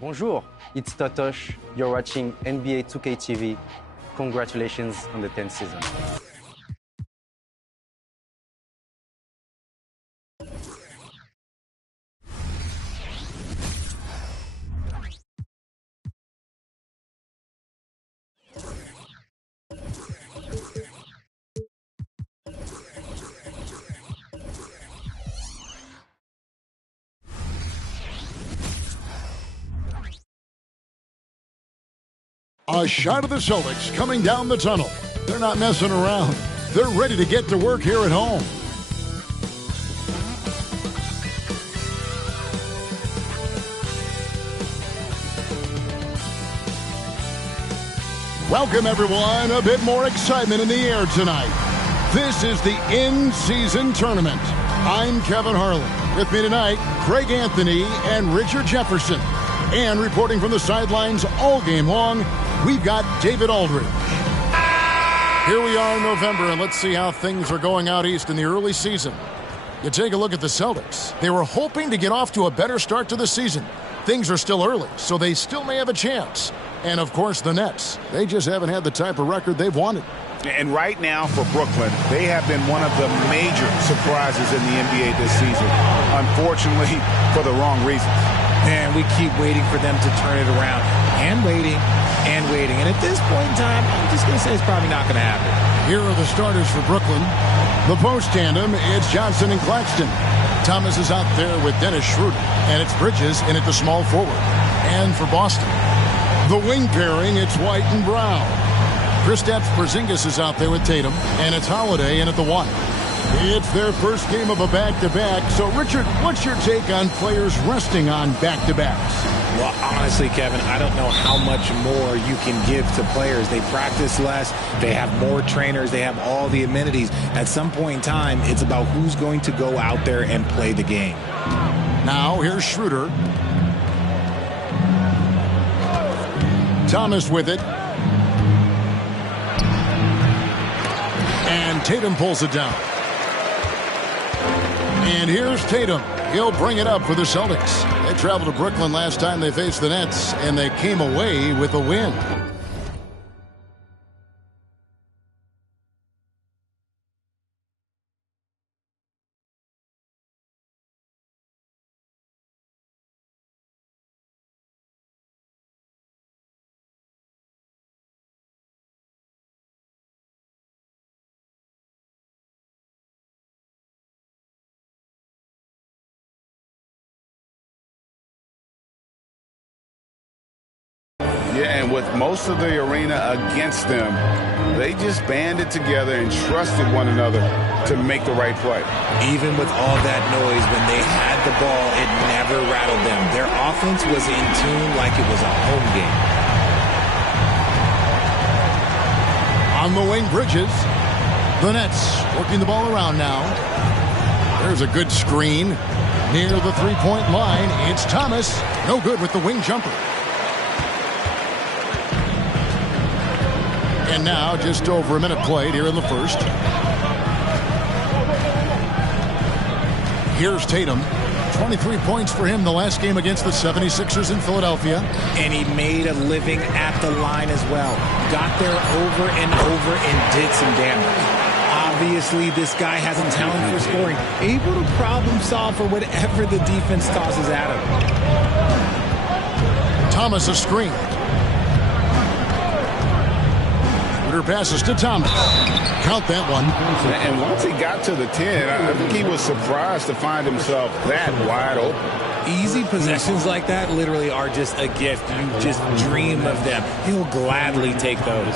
Bonjour, it's Totosh. You're watching NBA2K24. Congratulations on the 10th season. A shot of the Celtics coming down the tunnel. They're not messing around. They're ready to get to work here at home. Welcome, everyone. A bit more excitement in the air tonight. This is the in-season tournament. I'm Kevin Harlan. With me tonight, Craig Anthony and Richard Jefferson. And reporting from the sidelines all game long, we've got David Aldridge. Here we are in November, and let's see how things are going out east in the early season. You take a look at the Celtics. They were hoping to get off to a better start to the season. Things are still early, so they still may have a chance. And, of course, the Nets. They just haven't had the type of record they've wanted. And right now for Brooklyn, they have been one of the major surprises in the NBA this season. Unfortunately, for the wrong reasons. And we keep waiting for them to turn it around. And waiting. And at this point in time, I'm just going to say it's probably not going to happen. Here are the starters for Brooklyn. The post tandem, it's Johnson and Claxton. Thomas is out there with Dennis Schroeder. And it's Bridges in at the small forward. And for Boston, the wing pairing, it's White and Brown. Kristaps Porzingis is out there with Tatum. And it's Holiday in at the one. It's their first game of a back-to-back. So, Richard, what's your take on players resting on back-to-backs? Well, honestly, Kevin, I don't know how much more you can give to players. They practice less. They have more trainers. They have all the amenities. At some point in time, it's about who's going to go out there and play the game. Now, here's Schroeder. Thomas with it. And Tatum pulls it down. And here's Tatum. He'll bring it up for the Celtics. They traveled to Brooklyn last time they faced the Nets, and they came away with a win. Yeah, and with most of the arena against them, they just banded together and trusted one another to make the right play. Even with all that noise, when they had the ball, it never rattled them. Their offense was in tune like it was a home game. On the wing, Bridges. The Nets working the ball around now. There's a good screen. Near the three-point line, it's Thomas. No good with the wing jumper. And now, just over a minute played here in the first. Here's Tatum. 23 points for him the last game against the 76ers in Philadelphia. And he made a living at the line as well. Got there over and over and did some damage. Obviously, this guy has a talent for scoring. Able to problem solve for whatever the defense tosses at him. Thomas a screen. Passes to Thomas. Count that one. And once he got to the 10, I think he was surprised to find himself that wide open. Easy possessions like that literally are just a gift. You just dream of them. He'll gladly take those.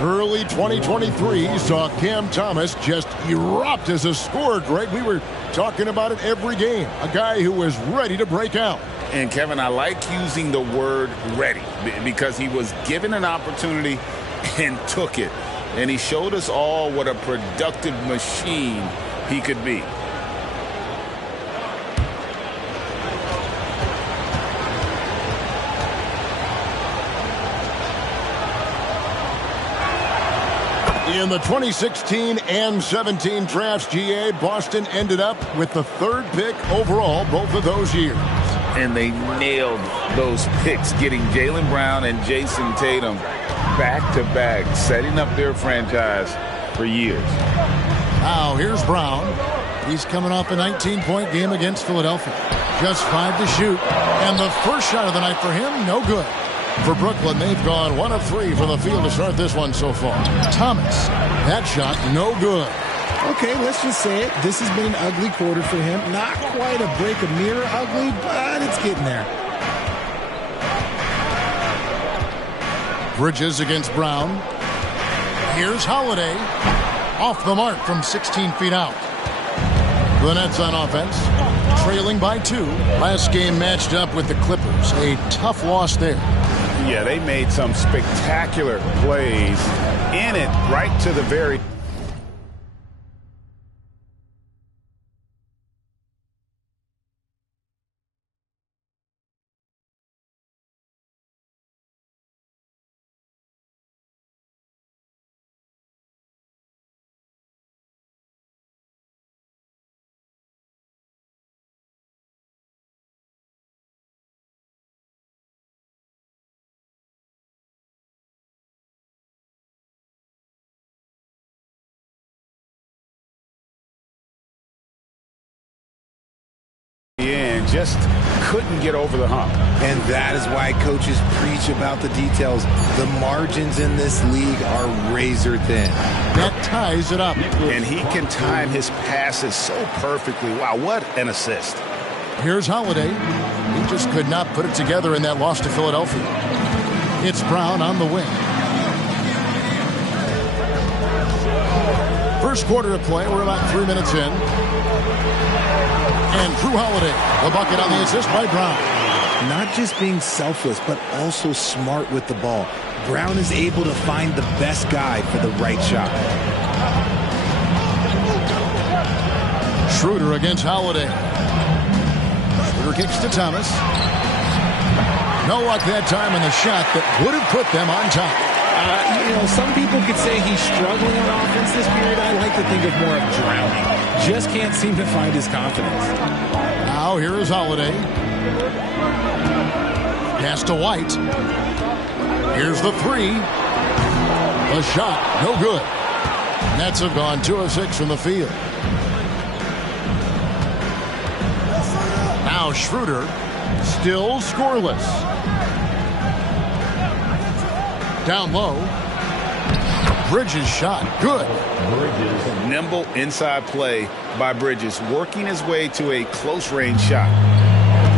Early 2023 saw Cam Thomas just erupt as a scorer, Greg. We were talking about it every game. A guy who was ready to break out. And, Kevin, I like using the word ready because he was given an opportunity and took it. And he showed us all what a productive machine he could be. In the 2016 and 17 drafts, GA, Boston ended up with the third pick overall both of those years. and they nailed those picks, getting Jaylen Brown and Jason Tatum back-to-back, setting up their franchise for years. Now here's Brown. He's coming off a 19-point game against Philadelphia. Just 5 to shoot. And the first shot of the night for him, no good. For Brooklyn, they've gone 1 of 3 from the field to start this one so far. Thomas, that shot, no good. Okay, let's just say it. This has been an ugly quarter for him. Not quite a break a mirror ugly, but it's getting there. Bridges against Brown. Here's Holiday. Off the mark from 16 feet out. The Nets on offense, trailing by 2. Last game matched up with the Clippers. A tough loss there. Yeah, they made some spectacular plays in it right to the very... and just couldn't get over the hump. And that is why coaches preach about the details. The margins in this league are razor thin. That ties it up. And he can time his passes so perfectly. Wow, what an assist. Here's Holiday. He just could not put it together in that loss to Philadelphia. It's Brown on the wing. First quarter of play. We're about 3 minutes in. And Drew Holiday, the bucket on the assist by Brown. Not just being selfless, but also smart with the ball. Brown is able to find the best guy for the right shot. Schroeder against Holiday. Schroeder kicks to Thomas. No luck that time on the shot that would have put them on top. Some people could say he's struggling on offense this period. I like to think of more of drowning. Just can't seem to find his confidence. Now here is Holiday. Pass to White. Here's the 3. The shot, no good. Nets have gone 2 of 6 from the field. Now Schroeder, still scoreless. Down low. Bridges shot, good. Bridges. Nimble inside play by Bridges, working his way to a close-range shot.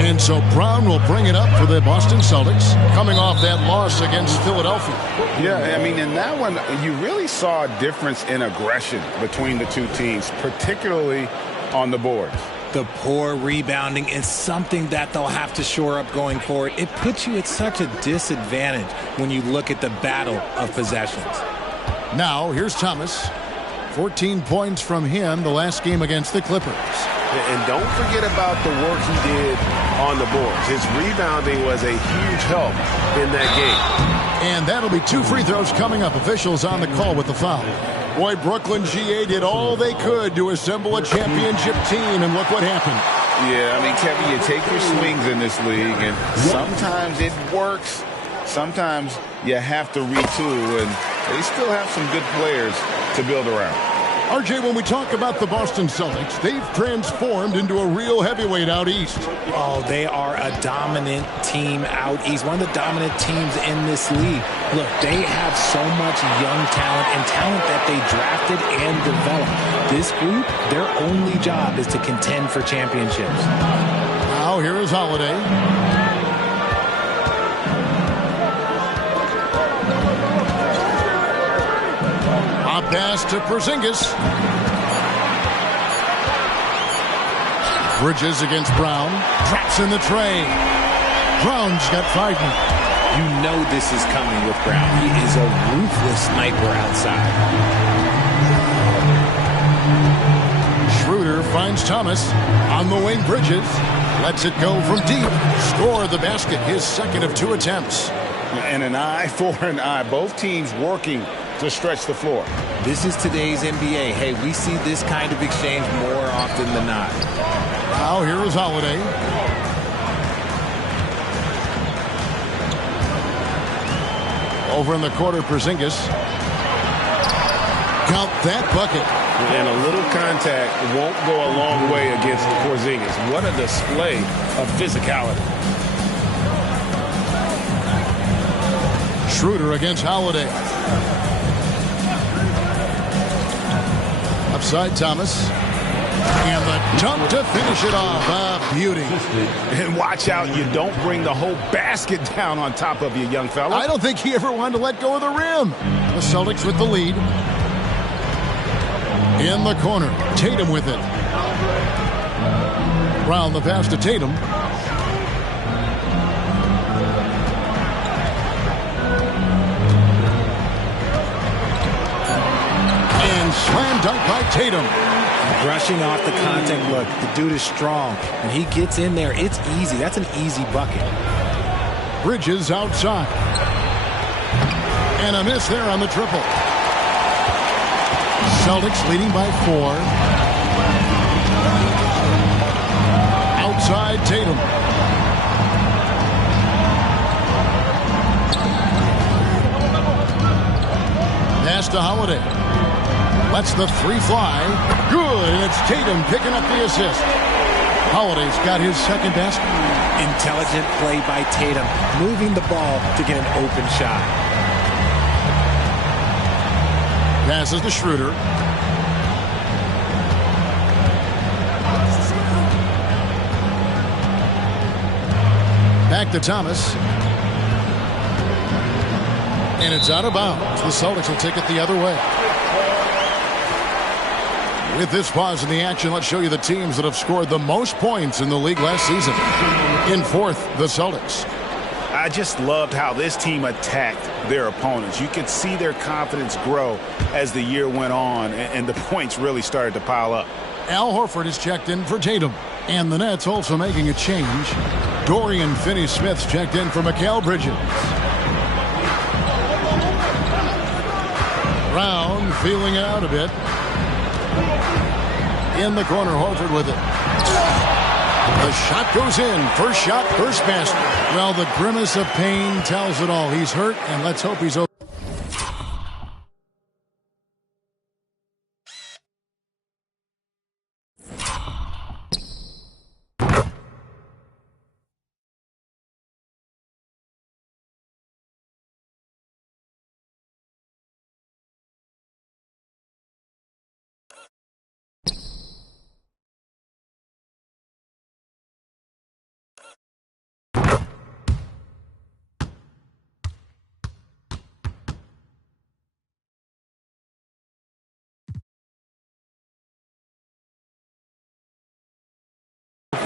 And so Brown will bring it up for the Boston Celtics, coming off that loss against Philadelphia. Yeah, I mean, in that one, you really saw a difference in aggression between the two teams, particularly on the boards. The poor rebounding is something that they'll have to shore up going forward. It puts you at such a disadvantage when you look at the battle of possessions. Now, here's Thomas. 14 points from him the last game against the Clippers. And don't forget about the work he did on the boards. His rebounding was a huge help in that game. And that'll be 2 free throws coming up. Officials on the call with the foul. Boy, Brooklyn GA did all they could to assemble a championship team, and look what happened. Yeah, I mean, Kevin, you take your swings in this league, and sometimes it works. Sometimes you have to retool, and they still have some good players to build around. RJ, when we talk about the Boston Celtics, they've transformed into a real heavyweight out east. Oh, they are a dominant team out east. One of the dominant teams in this league. Look, they have so much young talent and talent that they drafted and developed. This group, their only job is to contend for championships. Now here is Holiday. Pass to Porzingis. Bridges against Brown. Traps in the tray. Brown's got 5 minutes. You know this is coming with Brown. He is a ruthless sniper outside. Schroeder finds Thomas. On the wing, Bridges. Lets it go from deep. Score the basket. His second of 2 attempts. And an eye for an eye. Both teams working to stretch the floor. This is today's NBA. Hey, we see this kind of exchange more often than not. Now here is Holiday. Over in the corner, Porzingis. Count that bucket. And a little contact won't go a long way against Porzingis. What a display of physicality. Schroeder against Holiday. Upside Thomas. And the dunk to finish it off. A beauty. And watch out, you don't bring the whole basket down on top of you, young fella. I don't think he ever wanted to let go of the rim. The Celtics with the lead. In the corner, Tatum with it. Brown the pass to Tatum. And slam dunk by Tatum. Brushing off the contact. Look, the dude is strong. When he gets in there, it's easy. That's an easy bucket. Bridges outside. And a miss there on the triple. Celtics leading by 4. Outside Tatum. Pass to Holiday. Lets the 3 fly. Good, and it's Tatum picking up the assist. Holiday's got his second basket. Intelligent play by Tatum, moving the ball to get an open shot. Passes to Schroeder. Back to Thomas. And it's out of bounds. The Celtics will take it the other way. With this pause in the action, let's show you the teams that have scored the most points in the league last season. In fourth, the Celtics. I just loved how this team attacked their opponents. You could see their confidence grow as the year went on, and the points really started to pile up. Al Horford is checked in for Tatum. And the Nets also making a change. Dorian Finney-Smith's checked in for Mikal Bridges. Brown feeling it out a bit. In the corner, Horford with it. The shot goes in. First shot, first basket. Well, the grimace of pain tells it all. He's hurt, and let's hope he's okay.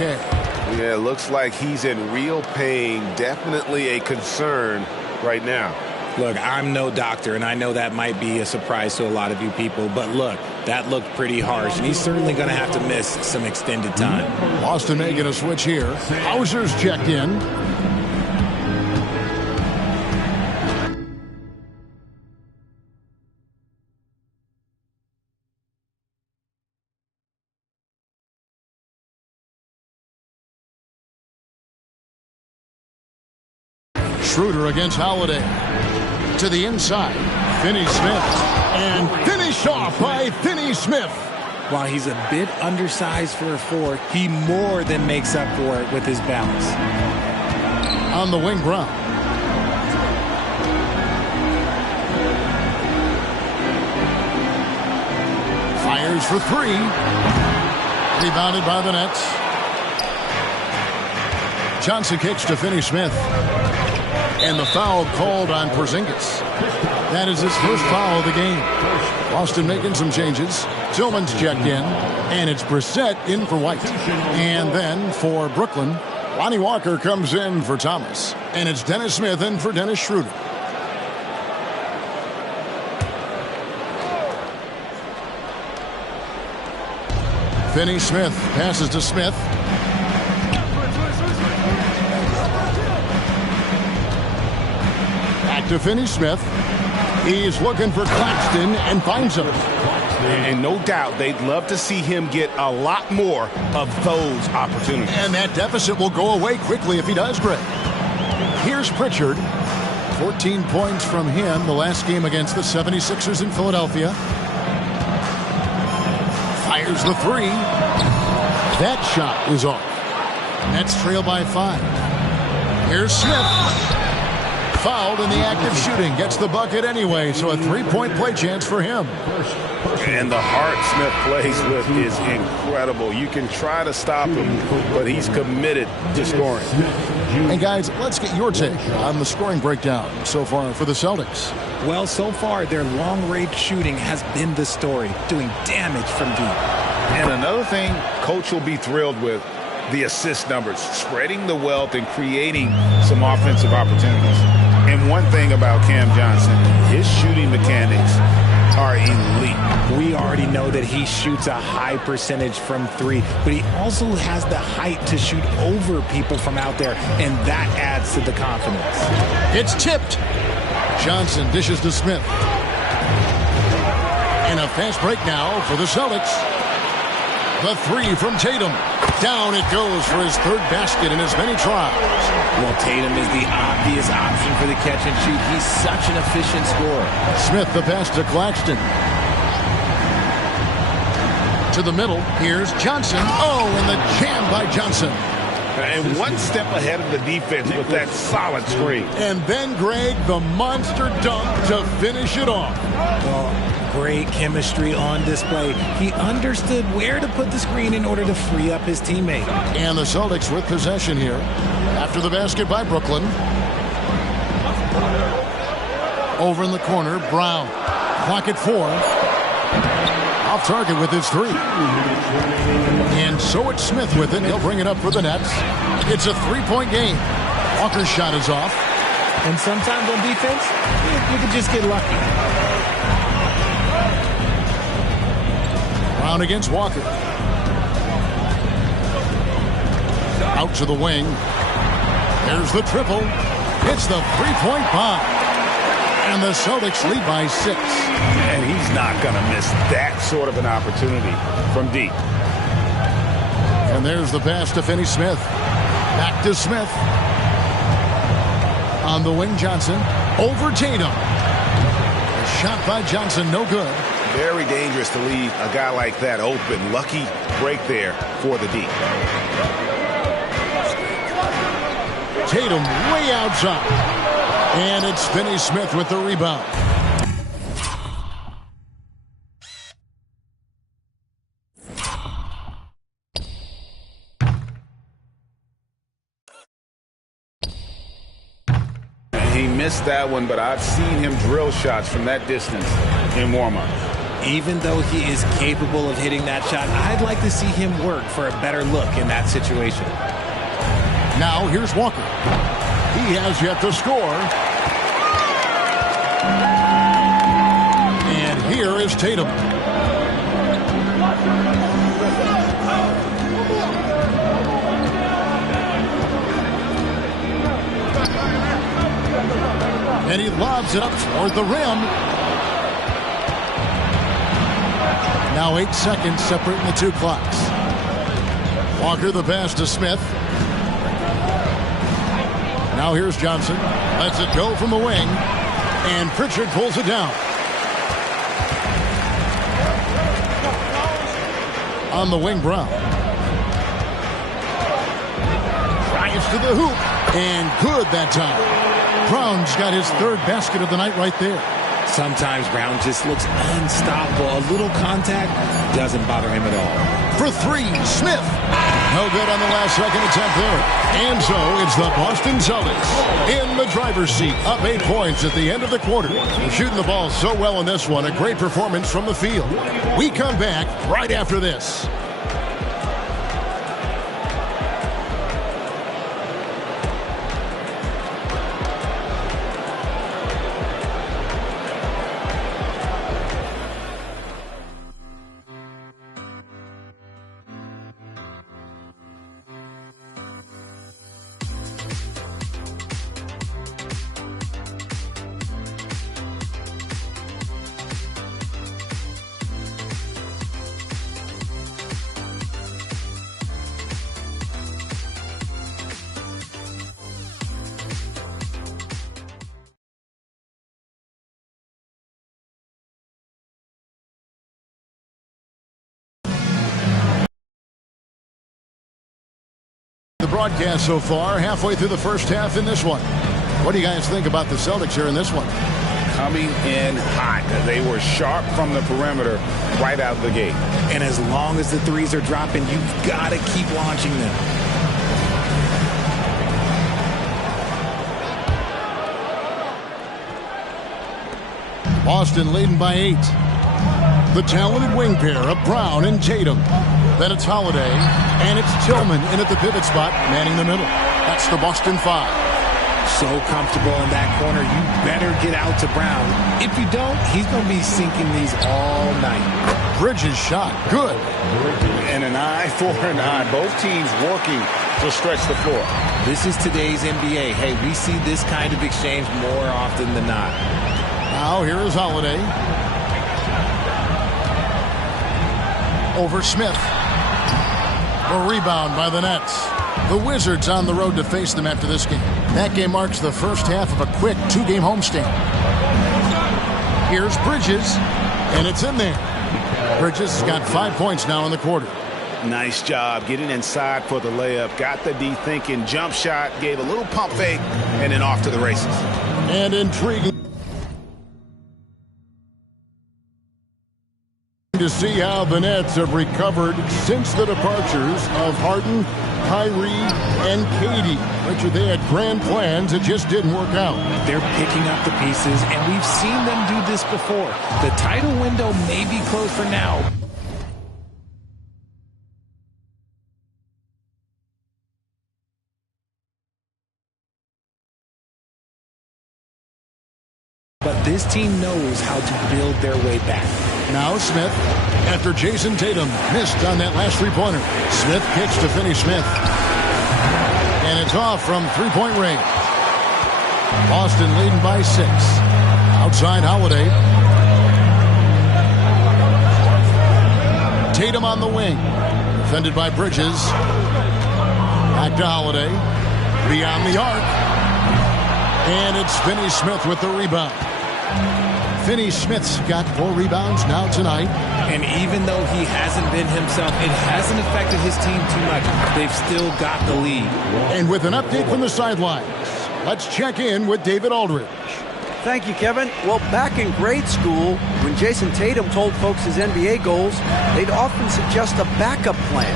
Yeah, it looks like he's in real pain. Definitely a concern right now. Look, I'm no doctor, and I know that might be a surprise to a lot of you people, but look, that looked pretty harsh, and he's certainly going to have to miss some extended time. Boston making a switch here. Hauser's checked in. Schroeder against Holiday. To the inside. Finney-Smith. And finished off by Finney-Smith. While he's a bit undersized for a 4, he more than makes up for it with his balance. On the wing, Brown. Fires for 3. Rebounded by the Nets. Johnson kicks to Finney-Smith. And the foul called on Porzingis. That is his first foul of the game. Boston making some changes. Tillman's checked in. And it's Brissett in for White. And then for Brooklyn, Lonnie Walker comes in for Thomas. And it's Dennis Smith in for Dennis Schroeder. Finney-Smith passes to Smith. To Finney-Smith. He's looking for Claxton and finds him. And no doubt they'd love to see him get a lot more of those opportunities. And that deficit will go away quickly if he does, Greg. Here's Pritchard. 14 points from him the last game against the 76ers in Philadelphia. Fires the three. That shot is off. Nets trail by 5. Here's Smith. Fouled in the act of shooting. Gets the bucket anyway, so a 3-point play chance for him. And the heart Smith plays with is incredible. You can try to stop him, but he's committed to scoring. And guys, let's get your take on the scoring breakdown so far for the Celtics. Well, so far, their long-range shooting has been the story, doing damage from deep. And another thing Coach will be thrilled with, the assist numbers, spreading the wealth and creating some offensive opportunities. And one thing about Cam Johnson, his shooting mechanics are elite. We already know that he shoots a high percentage from 3, but he also has the height to shoot over people from out there, and that adds to the confidence. It's tipped. Johnson dishes to Smith. And a fast break now for the Celtics. The 3 from Tatum. Down it goes for his 3rd basket in as many tries. Well, Tatum is the obvious option for the catch and shoot. He's such an efficient scorer. Smith the pass to Claxton. To the middle. Here's Johnson. Oh, and the jam by Johnson. And one step ahead of the defense with that solid screen. And then, Greg, the monster dunk to finish it off. Well, great chemistry on display. He understood where to put the screen in order to free up his teammate. And the Celtics with possession here. After the basket by Brooklyn. Over in the corner, Brown. Clock at 4. Off target with his 3. And so it's Smith with it. He'll bring it up for the Nets. It's a 3-point game. Walker's shot is off. And sometimes on defense, you can just get lucky. Brown against Walker. Out to the wing. There's the triple. It's the 3-point bomb. And the Celtics lead by 6. And he's not going to miss that sort of an opportunity from deep. And there's the pass to Finney Smith. Back to Smith. On the wing, Johnson. Over Tatum. A shot by Johnson, no good. Very dangerous to leave a guy like that open. Lucky break there for the D. Tatum way outside. And it's Finney Smith with the rebound. He missed that one, but I've seen him drill shots from that distance in warm-ups. Even though he is capable of hitting that shot, I'd like to see him work for a better look in that situation. Now here's Walker. He has yet to score. And here is Tatum. And he lobs it up toward the rim. Now 8 seconds separating the 2 clocks. Walker the pass to Smith. Now here's Johnson. Lets it go from the wing. And Pritchard pulls it down. On the wing, Brown. Drives to the hoop. And good that time. Brown's got his 3rd basket of the night right there. Sometimes Brown just looks unstoppable. A little contact doesn't bother him at all. For 3, Smith. No good on the last second attempt there. And so it's the Boston Celtics in the driver's seat, up 8 points at the end of the quarter. They're shooting the ball so well in this one. A great performance from the field. We come back right after this. broadcast so far, halfway through the first half in this one. What do you guys think about the Celtics here in this one? Coming in hot. They were sharp from the perimeter right out the gate. And as long as the threes are dropping, you've got to keep launching them. Boston leading by 8. The talented wing pair of Brown and Tatum. Then it's Holiday, and it's Tillman in at the pivot spot, manning the middle. That's the Boston 5. So comfortable in that corner, you better get out to Brown. If you don't, he's going to be sinking these all night. Bridges shot, good. And an eye for an eye. Both teams working to stretch the floor. This is today's NBA. Hey, we see this kind of exchange more often than not. Now here is Holiday. Over Smith. A rebound by the Nets. The Wizards on the road to face them after this game. That game marks the first half of a quick 2-game homestand. Here's Bridges, and it's in there. Bridges has got 5 points now in the quarter. Nice job getting inside for the layup. Got the D thinking, jump shot, gave a little pump fake, and then off to the races. And intriguing to see how the Nets have recovered since the departures of Harden, Kyrie, and KD. Richard, they had grand plans that just didn't work out. They're picking up the pieces, and we've seen them do this before. The title window may be closed for now. But this team knows how to build their way back. Now Smith, after Jason Tatum missed on that last three-pointer. Smith kicks to Finney-Smith. And it's off from three-point range. Boston leading by 6. Outside Holiday. Tatum on the wing. Defended by Bridges. Back to Holiday. Beyond the arc. And it's Finney-Smith with the rebound. Finney-Smith's got 4 rebounds now tonight. And even though he hasn't been himself, it hasn't affected his team too much. They've still got the lead. And with an update from the sidelines, let's check in with David Aldridge. Thank you, Kevin. Well, back in grade school, when Jason Tatum told folks his NBA goals, they'd often suggest a backup plan.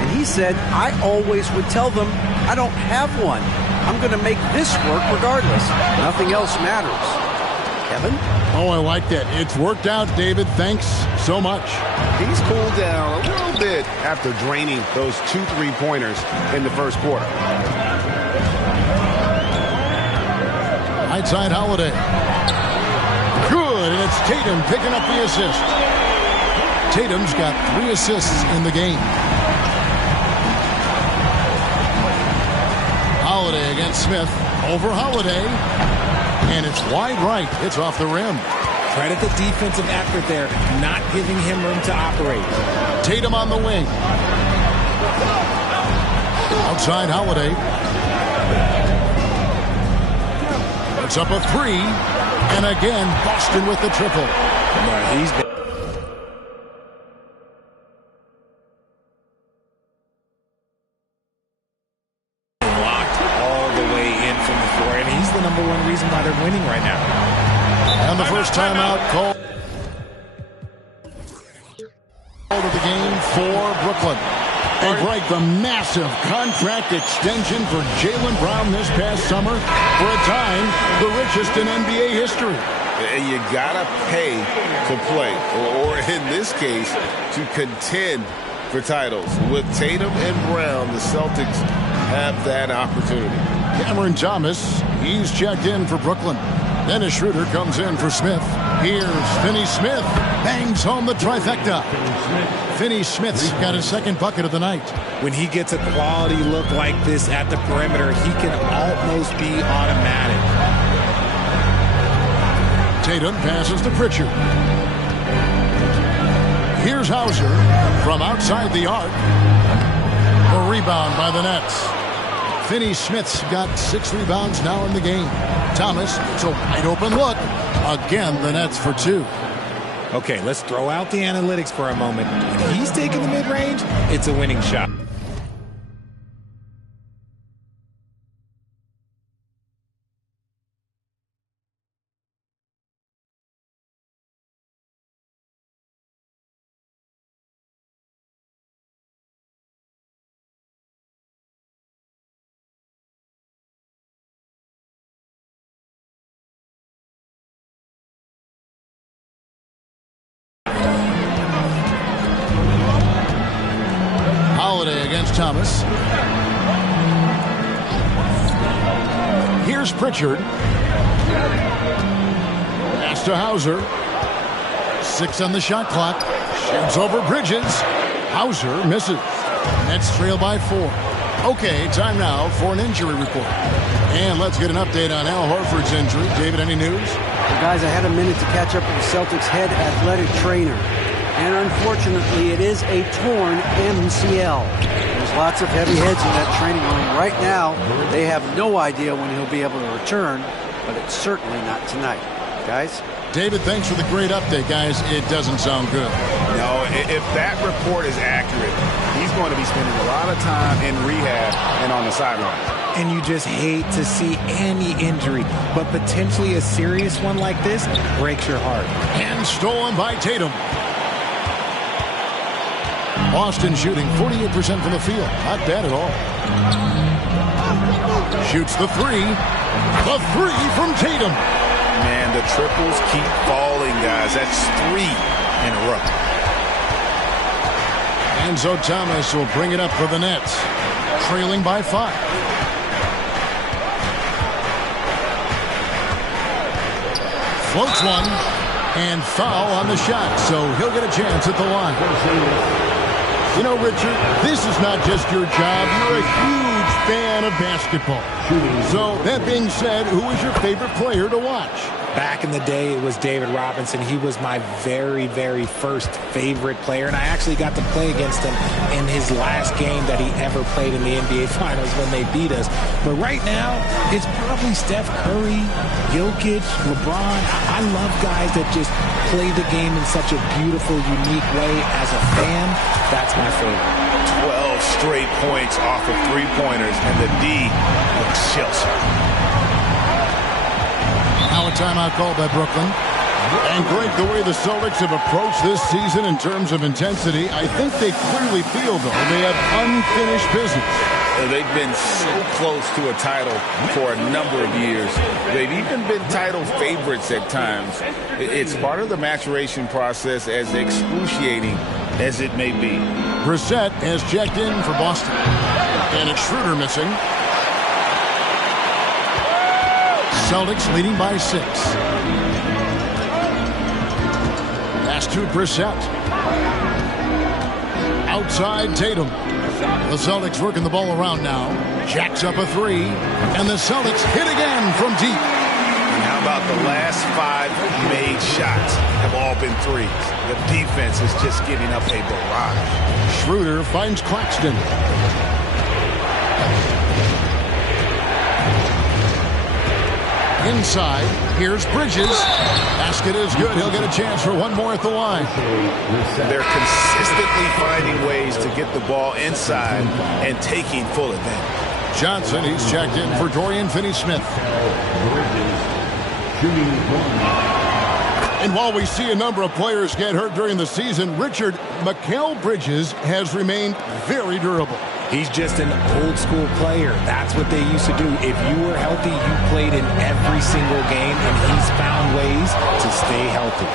And he said, I always would tell them, I don't have one. I'm going to make this work regardless. Nothing else matters. Kevin? Oh, I like that. It's worked out, David. Thanks so much. He's cooled down a little bit after draining those 2 3-pointers in the first quarter. Right side Holiday. Good, and it's Tatum picking up the assist. Tatum's got 3 assists in the game. Holiday against Smith. Over Holiday. And it's wide right. It's off the rim. Credit the defensive effort there, not giving him room to operate. Tatum on the wing. Outside Holiday. It's up a 3. And again, Boston with the triple. He's been number 1 reason why they're winning right now. And the first timeout called of the game for Brooklyn. They break the massive contract extension for Jaylen Brown this past summer for a time the richest in NBA history. You gotta pay to play, or in this case, to contend for titles. With Tatum and Brown, the Celtics have that opportunity. Cameron Thomas, he's checked in for Brooklyn. Dennis Schroeder comes in for Smith. Here's Finney-Smith, bangs home the trifecta. Finney-Smith's got his 2nd bucket of the night. When he gets a quality look like this at the perimeter, he can almost be automatic. Tatum passes to Pritchard. Here's Hauser from outside the arc. A rebound by the Nets. Finney-Smith's got 6 rebounds now in the game. Thomas, it's a wide open look. Again, the Nets for 2. Okay, let's throw out the analytics for a moment. When he's taking the mid-range, it's a winning shot. Here's Thomas. Here's Pritchard. Pass to Hauser. 6 on the shot clock. Shoots over Bridges. Hauser misses. Nets trail by 4. Okay, time now for an injury report. And let's get an update on Al Horford's injury. David, any news? Well, guys, I had a minute to catch up with the Celtics head athletic trainer. And unfortunately, it is a torn MCL. There's lots of heavy heads in that training room. Right now, they have no idea when he'll be able to return, but it's certainly not tonight. Guys? David, thanks for the great update, guys. It doesn't sound good. No, if that report is accurate, he's going to be spending a lot of time in rehab and on the sideline. And you just hate to see any injury, but potentially a serious one like this breaks your heart. And stolen by Tatum. Boston shooting 48% from the field. Not bad at all. Shoots the 3. The 3 from Tatum. Man, the triples keep falling, guys. That's 3 in a row. Enzo Thomas will bring it up for the Nets. Trailing by 5. Floats one. And foul on the shot. So he'll get a chance at the line. You know, Richard, this is not just your job. You're a huge fan of basketball. So, that being said, who is your favorite player to watch? Back in the day, it was David Robinson. He was my very, very first favorite player, and I actually got to play against him in his last game that he ever played in the NBA Finals when they beat us. But right now, it's probably Steph Curry, Jokic, LeBron. I love guys that just play the game in such a beautiful, unique way. As a fan, that's my favorite. 12 straight points off of three-pointers, and the D looks Chelsea. Now a timeout called by Brooklyn. And great the way the Celtics have approached this season in terms of intensity. I think they clearly feel, though, they have unfinished business. They've been so close to a title for a number of years. They've even been title favorites at times. It's part of the maturation process, as excruciating as it may be. Brissett has checked in for Boston. And it's Schroeder missing. Celtics leading by 6. Pass to Brissett. Outside Tatum. The Celtics working the ball around now. Jacks up a 3. And the Celtics hit again from deep. And how about the last 5 made shots have all been threes? The defense is just giving up a barrage. Schroeder finds Claxton. Inside, here's Bridges. Basket is good. He'll get a chance for one more at the line. They're consistently finding ways to get the ball inside and taking full advantage. Johnson, he's checked in for Dorian Finney-Smith. And while we see a number of players get hurt during the season, Richard, Mikal Bridges has remained very durable. He's just an old school player. That's what they used to do. If you were healthy, you played in every single game, and he's found ways to stay healthy.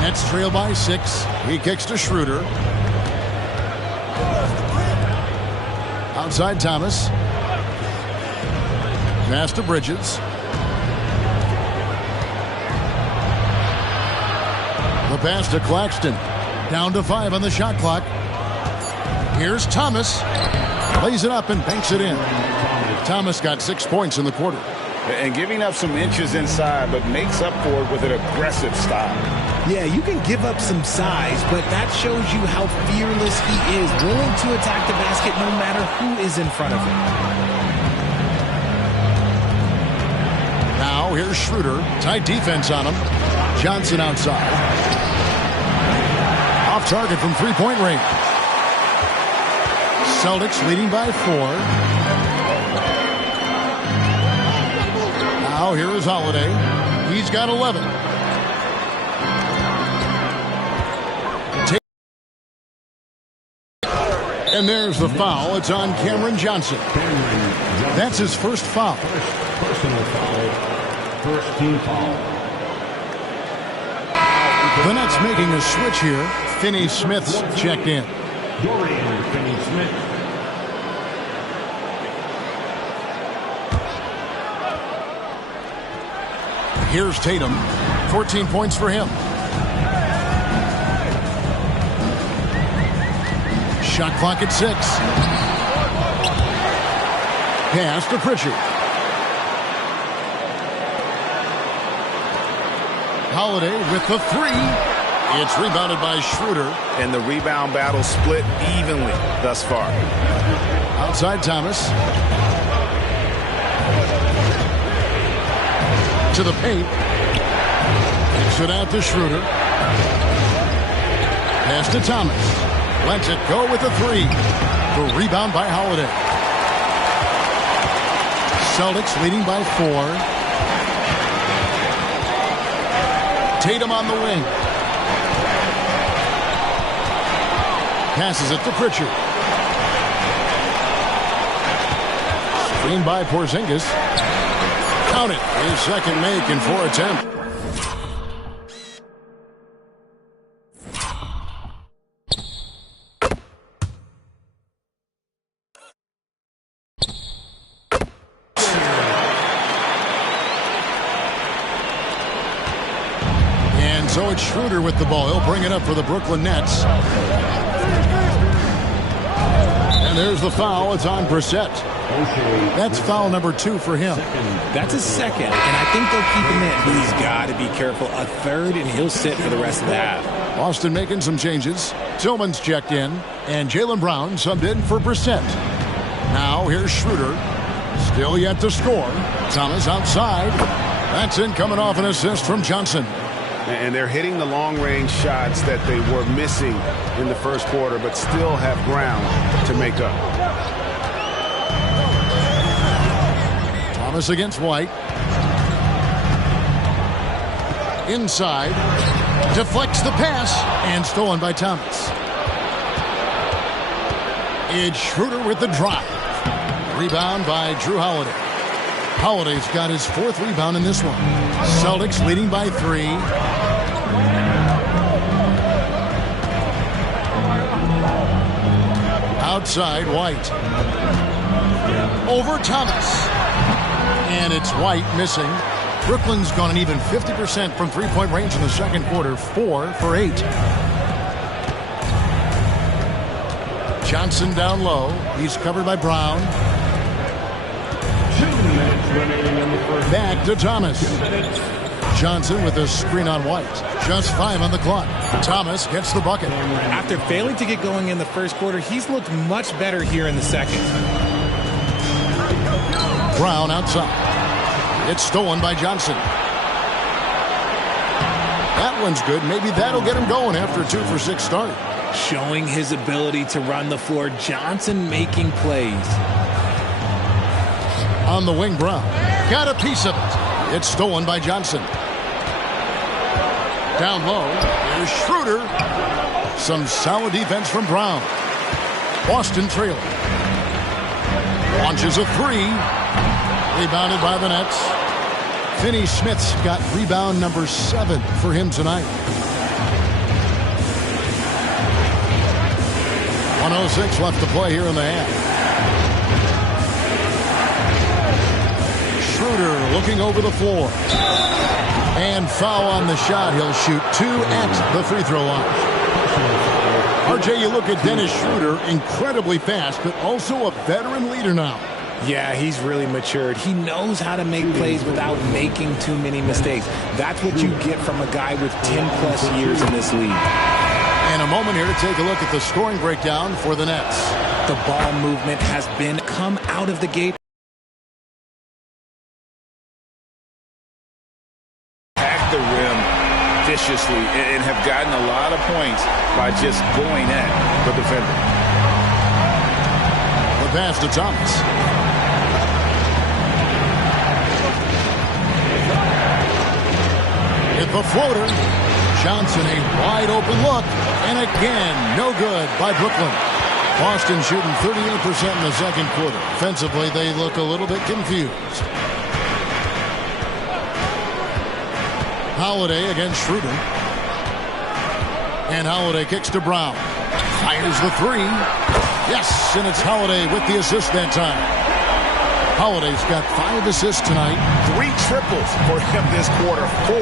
Nets trail by 6. He kicks to Schroeder. Outside Thomas. Pass to Bridges. The pass to Claxton. Down to 5 on the shot clock. Here's Thomas. Lays it up and banks it in. Thomas got 6 points in the quarter. And giving up some inches inside, but makes up for it with an aggressive style. Yeah, you can give up some size, but that shows you how fearless he is, willing to attack the basket no matter who is in front of him. Now here's Schroeder. Tight defense on him. Johnson outside. Off target from three-point range. Celtics leading by 4. Now here is Holiday. He's got 11. And there's the foul. It's on Cameron Johnson. That's his first foul. Personal foul. First team foul. The Nets making a switch here. Finney-Smith's checked in. Dorian Finney-Smith. Here's Tatum. 14 points for him. Shot clock at 6. Pass to Pritchard. Holiday with the 3. It's rebounded by Schroeder. And the rebound battle split evenly thus far. Outside Thomas. To the paint. Kicks it out to Schroeder. Pass to Thomas. Lets it go with the 3. The rebound by Holiday. Celtics leading by 4. Tatum on the wing. Passes it to Pritchard. Screen by Porzingis. Count it. His second make in 4 attempts. And so it's Schroeder with the ball. He'll bring it up for the Brooklyn Nets. And there's the foul. It's on Brissett. That's foul number 2 for him. That's a second, and I think they'll keep him in. He's got to be careful. A third, and he'll sit for the rest of the half. Boston making some changes. Tillman's checked in, and Jaylen Brown subbed in for Brissett. Now here's Schroeder. Still yet to score. Thomas outside. That's in, coming off an assist from Johnson. And they're hitting the long-range shots that they were missing in the first quarter, but still have ground to make up. Thomas against White. Inside. Deflects the pass, and stolen by Thomas. It's Schroeder with the drive. Rebound by Drew Holiday. Holiday's got his 4th rebound in this one. Celtics leading by 3. Outside, White. Over Thomas. And it's White missing. Brooklyn's gone an even 50% from three-point range in the second quarter. 4 for 8. Johnson down low. He's covered by Brown. Back to Thomas. Johnson with a screen on White. Just 5 on the clock. Thomas gets the bucket. After failing to get going in the first quarter, he's looked much better here in the second. Brown outside. It's stolen by Johnson. That one's good. Maybe that'll get him going after a 2 for 6 start. Showing his ability to run the floor. Johnson making plays. On the wing, Brown. Got a piece of it. It's stolen by Johnson. Down low. Here's Schroeder. Some solid defense from Brown. Boston trailing. Launches a 3. Rebounded by the Nets. Finney-Smith's got rebound number 7 for him tonight. 1:06 left to play here in the half. Schroeder looking over the floor. And foul on the shot. He'll shoot 2 at the free throw line. RJ, you look at Dennis Schroeder, incredibly fast, but also a veteran leader now. Yeah, he's really matured. He knows how to make plays without making too many mistakes. That's what you get from a guy with 10-plus years in this league. And a moment here to take a look at the scoring breakdown for the Nets. The ball movement has been come out of the gate. Pack the rim viciously and have gotten a lot of points by just going at the defender. The pass to Thomas. Hit the floater. Johnson, a wide open look. And again, no good by Brooklyn. Boston shooting 38% in the second quarter. Offensively, they look a little bit confused. Holiday against Schroeder. And Holiday kicks to Brown. Fires the 3. Yes, and it's Holiday with the assist that time. Holiday's got 5 assists tonight. 3 triples for him this quarter, 4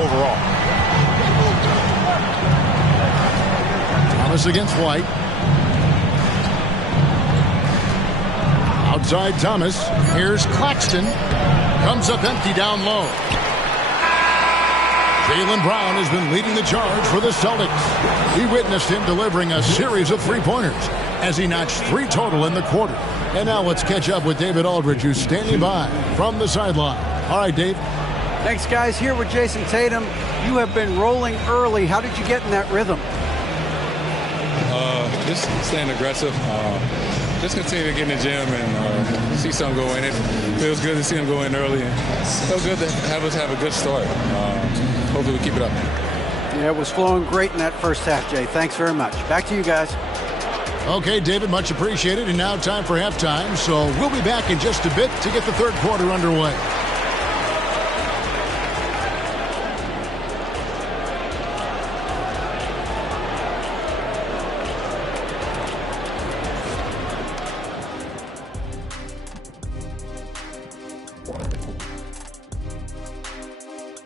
overall. Thomas against White. Outside Thomas. Here's Claxton. Comes up empty down low. Jaylen Brown has been leading the charge for the Celtics. We witnessed him delivering a series of three-pointers as he notched 3 total in the quarter. And now let's catch up with David Aldridge, who's standing by from the sideline. All right, Dave. Thanks, guys. Here with Jason Tatum. You have been rolling early. How did you get in that rhythm? Just staying aggressive. Just continue to get in the gym and see something go in. It feels good to see him go in early. And so good to have us have a good start. Hopefully we keep it up. Yeah, it was flowing great in that first half, Jay. Thanks very much. Back to you guys. Okay, David, much appreciated. And now time for halftime. So we'll be back in just a bit to get the third quarter underway.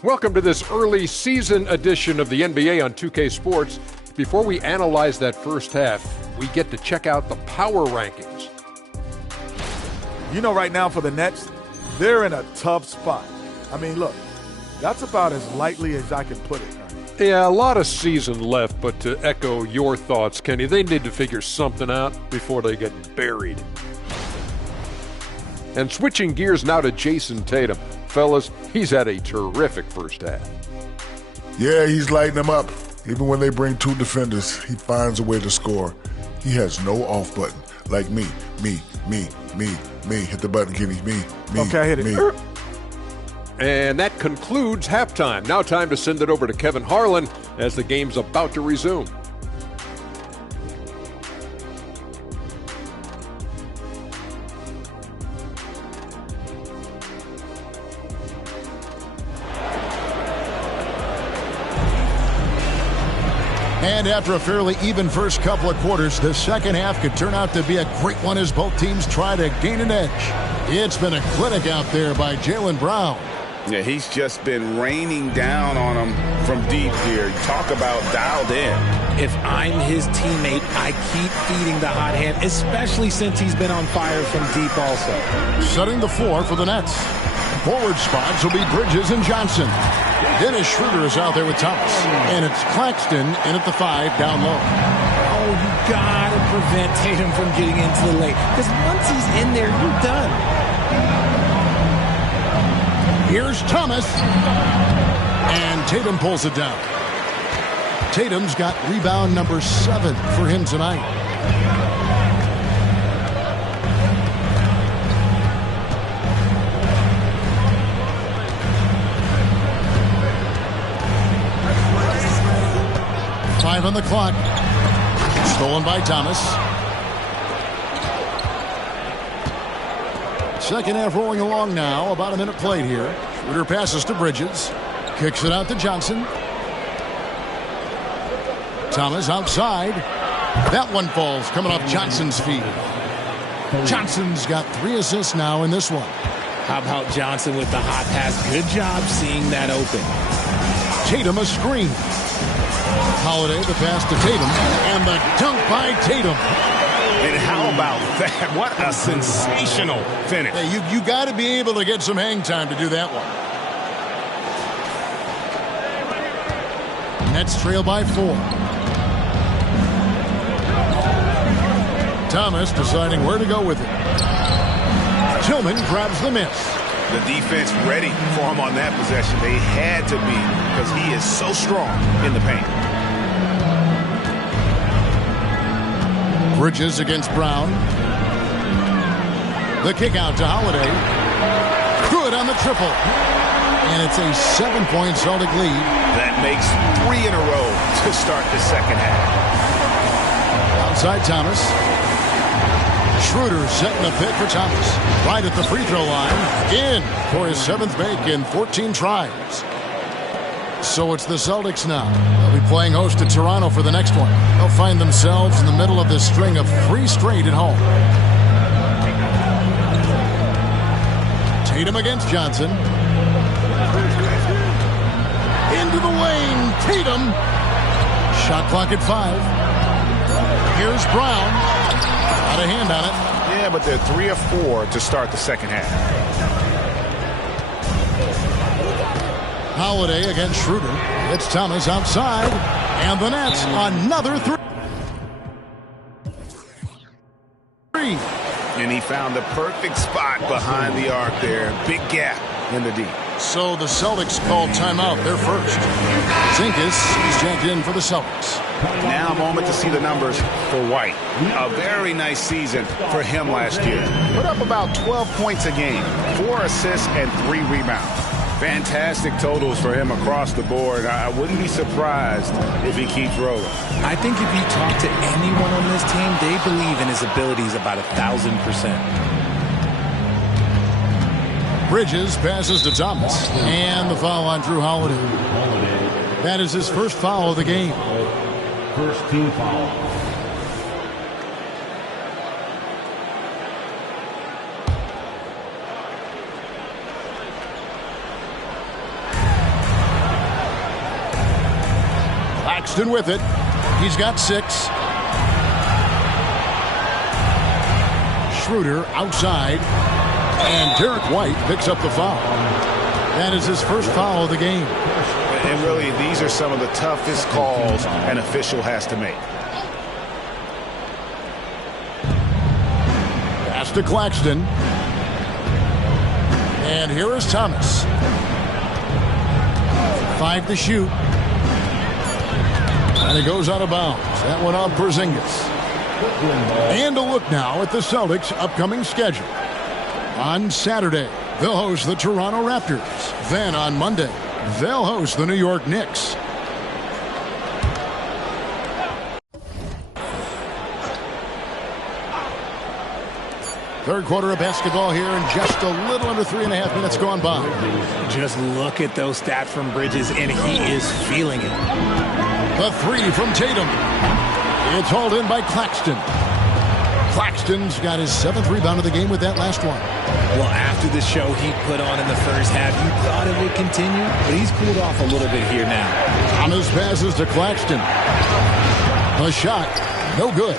Welcome to this early season edition of the NBA on 2K Sports. Before we analyze that first half, we get to check out the power rankings. You know, right now for the Nets, they're in a tough spot. I mean, look, that's about as lightly as I can put it. Yeah, a lot of season left, but to echo your thoughts, Kenny, they need to figure something out before they get buried. And switching gears now to Jason Tatum. Fellas, he's had a terrific first half. Yeah, he's lighting them up. Even when they bring 2 defenders, he finds a way to score. He has no off button. Like me. Hit the button, Kenny. Me. Okay, I hit it. Me. And that concludes halftime. Now time to send it over to Kevin Harlan as the game's about to resume. And after a fairly even first couple of quarters, the second half could turn out to be a great one as both teams try to gain an edge. It's been a clinic out there by Jaylen Brown. Yeah, he's just been raining down on him from deep here. You talk about dialed in. If I'm his teammate, I keep feeding the hot hand, especially since he's been on fire from deep also. Setting the floor for the Nets. Forward spots will be Bridges and Johnson. Dennis Schroeder is out there with Thomas. And it's Claxton in at the 5 down low. Oh, you got to prevent Tatum from getting into the lane. Because once he's in there, you're done. Here's Thomas. And Tatum pulls it down. Tatum's got rebound number 7 for him tonight. On the clock. Stolen by Thomas. Second half rolling along now. About a minute played here. Schroeder passes to Bridges. Kicks it out to Johnson. Thomas outside. That one falls coming off Johnson's feet. Johnson's got 3 assists now in this one. How about Johnson with the hot pass? Good job seeing that open. Tatum a screen. Holiday, the pass to Tatum, and the dunk by Tatum. And how about that? What a sensational finish. Hey, you got to be able to get some hang time to do that one. Nets trail by 4. Thomas deciding where to go with it. Tillman grabs the miss. The defense ready for him on that possession. They had to be because he is so strong in the paint. Bridges against Brown. The kick out to Holiday. Good on the triple. And it's a 7-point Celtic lead. That makes 3 in a row to start the second half. Outside Thomas. Schroeder setting a pick for Thomas. Right at the free throw line. In for his 7th make in 14 tries. So it's the Celtics now. They'll be playing host to Toronto for the next one. They'll find themselves in the middle of this string of 3 straight at home. Tatum against Johnson. Into the lane. Tatum. Shot clock at 5. Here's Brown. Got a hand on it. Yeah, but they're 3 of 4 to start the second half. Holiday against Schroeder. It's Thomas outside. And the Nets, another 3. And he found the perfect spot behind the arc there. Big gap in the D. So the Celtics called timeout. They're first. Zinkas is checked in for the Celtics. Now a moment to see the numbers for White. A very nice season for him last year. Put up about 12 points a game, 4 assists, and 3 rebounds. Fantastic totals for him across the board. I wouldn't be surprised if he keeps rolling. I think if you talk to anyone on this team, they believe in his abilities about 1,000%. Bridges passes to Thomas. And the foul on Drew Holiday. That is his first foul of the game. First team foul. Claxton with it. He's got 6. Schroeder outside. And Derek White picks up the foul. That is his first foul of the game. And really, these are some of the toughest calls an official has to make. Pass to Claxton. And here is Thomas. 5 to shoot. And it goes out of bounds. That went on Porzingis. And a look now at the Celtics' upcoming schedule. On Saturday, they'll host the Toronto Raptors. Then on Monday, they'll host the New York Knicks. Third quarter of basketball here, and just a little under 3.5 minutes gone by. Just look at those stats from Bridges, and he is feeling it. The 3 from Tatum. It's hauled in by Claxton. Claxton's got his 7th rebound of the game with that last one. Well, after the show he put on in the first half, you thought it would continue, but he's cooled off a little bit here now. Thomas passes to Claxton. A shot. No good.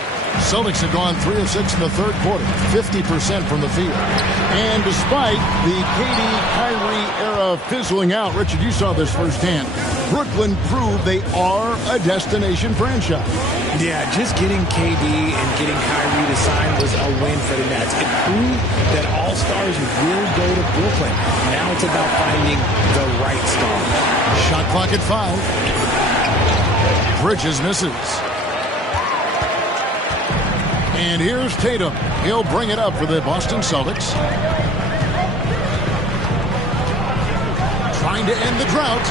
Celtics have gone 3 of 6 in the third quarter, 50% from the field. And despite the KD-Kyrie era fizzling out, Richard, you saw this firsthand, Brooklyn proved they are a destination franchise. Yeah, just getting KD and getting Kyrie to sign was a win for the Nets. It proved that all-stars will go to Brooklyn. Now it's about finding the right star. Shot clock at 5. Bridges misses. And here's Tatum. He'll bring it up for the Boston Celtics. Trying to end the drought.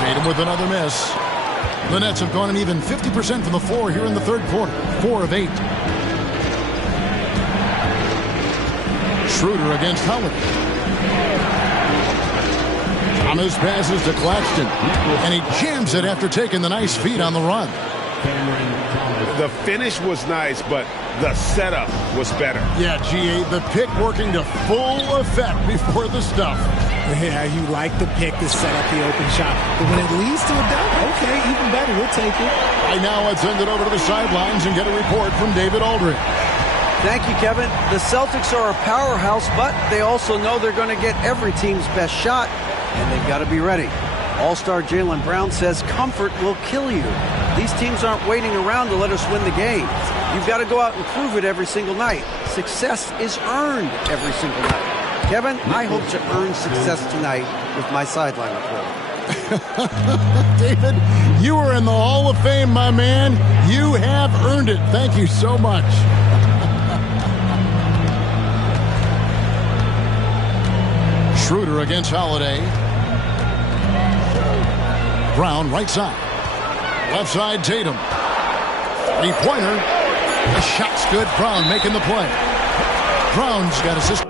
Tatum with another miss. The Nets have gone an even 50% from the floor here in the third quarter. 4 of 8. Schroeder against Holiday. Thomas passes to Claxton. And he jams it after taking the nice feed on the run. The finish was nice, but the setup was better. Yeah, GA, the pick working to full effect before the stuff. Yeah, you like the pick to set up the open shot. But when it leads to a dunk, okay, even better, we'll take it. Right now, let's send it over to the sidelines and get a report from David Aldridge. Thank you, Kevin. The Celtics are a powerhouse, but they also know they're going to get every team's best shot, and they've got to be ready. All-star Jaylen Brown says comfort will kill you. These teams aren't waiting around to let us win the game. You've got to go out and prove it every single night. Success is earned every single night. Kevin, I hope to earn success tonight with my sideline report. David, you are in the Hall of Fame, my man. You have earned it. Thank you so much. Schroeder against Holiday. Brown right side. Left side, Tatum. 3-pointer. The shot's good. Brown making the play. Brown's got assist.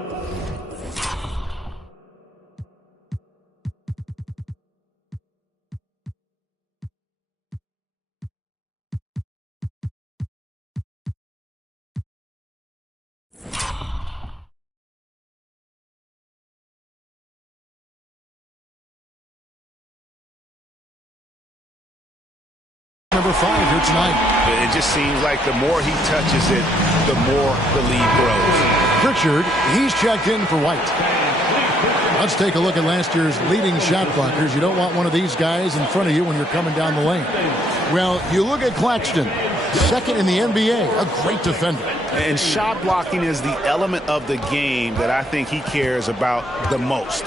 number 5 here tonight. It just seems like the more he touches it, the more the lead grows. Pritchard, he's checked in for White. Let's take a look at last year's leading shot blockers. You don't want one of these guys in front of you when you're coming down the lane. Well, you look at Claxton, second in the NBA, a great defender. And shot blocking is the element of the game that I think he cares about the most.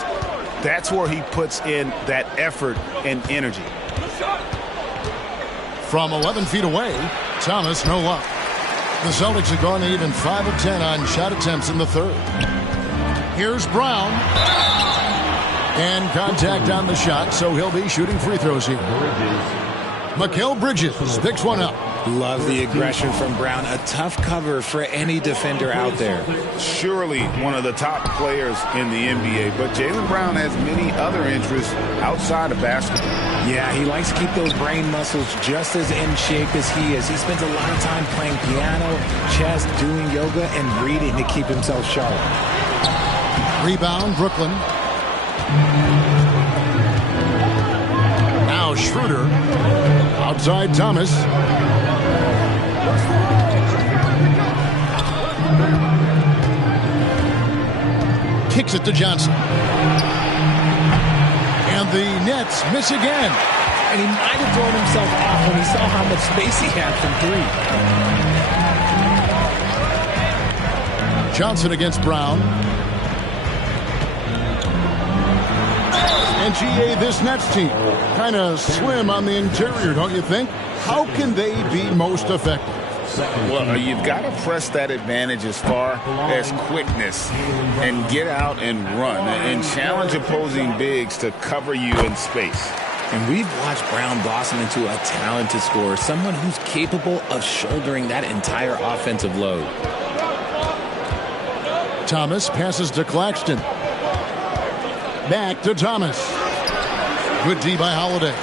That's where he puts in that effort and energy. From 11 feet away, Thomas, no luck. The Celtics have gone even 5 of 10 on shot attempts in the third. Here's Brown. And contact on the shot, so he'll be shooting free throws here. Mikal Bridges picks one up. Love the aggression from Brown. A tough cover for any defender out there. Surely one of the top players in the NBA, but Jaylen Brown has many other interests outside of basketball. Yeah, he likes to keep those brain muscles just as in shape as he is. He spends a lot of time playing piano, chess, doing yoga, and reading to keep himself sharp. Rebound, Brooklyn. Now Schroeder. Outside Thomas. Kicks it to Johnson. And the Nets miss again. And he might have thrown himself off when he saw how much space he had from 3. Johnson against Brown. And GA, this Nets team, kind of slim on the interior, don't you think? How can they be most effective? Well, you've got to press that advantage as far as quickness and get out and run and challenge opposing bigs to cover you in space. And we've watched Brown blossom into a talented scorer, someone who's capable of shouldering that entire offensive load. Thomas passes to Claxton. Back to Thomas. Good D by Holiday.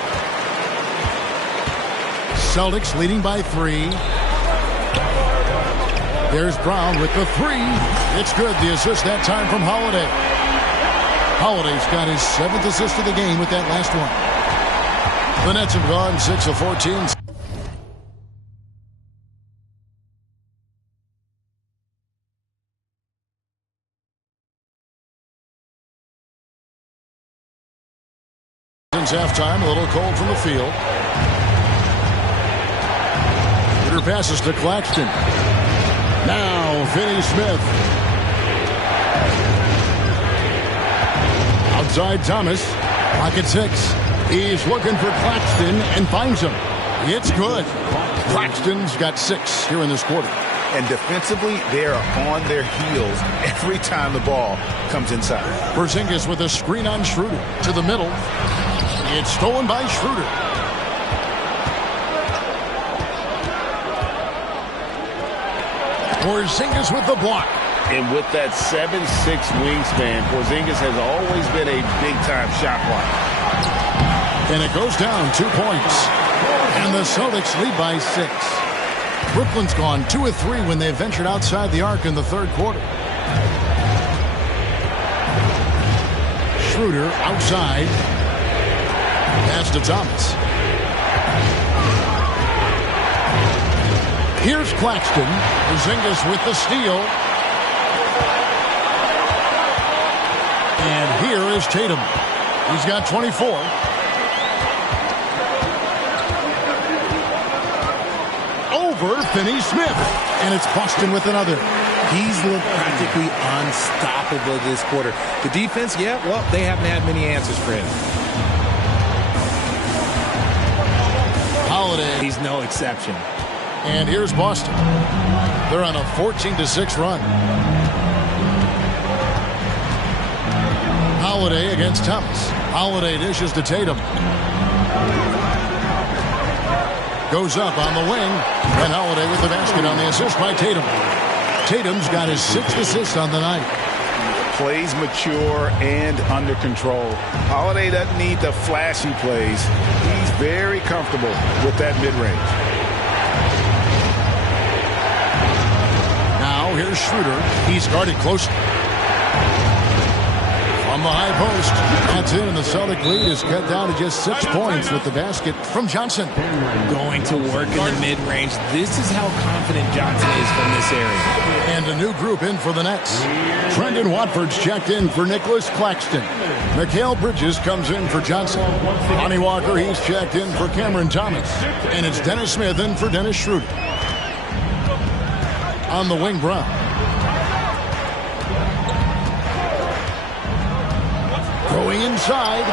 Celtics leading by 3. There's Brown with the 3. It's good. The assist that time from Holiday. Holiday's got his 7th assist of the game with that last one. The Nets have gone 6 of 14. Halftime, a little cold from the field. Peter passes to Claxton. Now, Finney Smith. Outside Thomas. Pocket 6. He's looking for Claxton and finds him. It's good. Claxton's got 6 here in this quarter. And defensively, they are on their heels every time the ball comes inside. Porzingis with a screen on Schroeder to the middle. It's stolen by Schroeder. Porzingis with the block. And with that 7'6" wingspan, Porzingis has always been a big-time shot blocker. And it goes down 2 points. And the Celtics lead by 6. Brooklyn's gone 2 of 3 when they ventured outside the arc in the third quarter. Schroeder outside. Pass to Thomas. Here's Claxton. Porzingis with the steal. And here is Tatum. He's got 24. Over Finney Smith. And it's Boston with another. He's looked practically unstoppable this quarter. The defense, yeah, well, they haven't had many answers for him. Holiday. He's no exception. And here's Boston. They're on a 14-6 run. Holiday against Thomas. Holiday dishes to Tatum. Goes up on the wing. And Holiday with the basket on the assist by Tatum. Tatum's got his 6th assist on the night. Plays mature and under control. Holiday doesn't need the flashy plays. He's very comfortable with that mid-range. Now here's Schroeder. He's guarded closely. From the high post, that's in, and the Celtic lead is cut down to just 6 points with the basket from Johnson. Going to work in the mid-range. This is how confident Johnson is from this area. And a new group in for the Nets. Brendan Watford's checked in for Nicholas Claxton. Mikal Bridges comes in for Johnson. Lonnie Walker, he's checked in for Cameron Thomas. And it's Dennis Smith in for Dennis Schroeder. On the wing, Brown. Going inside.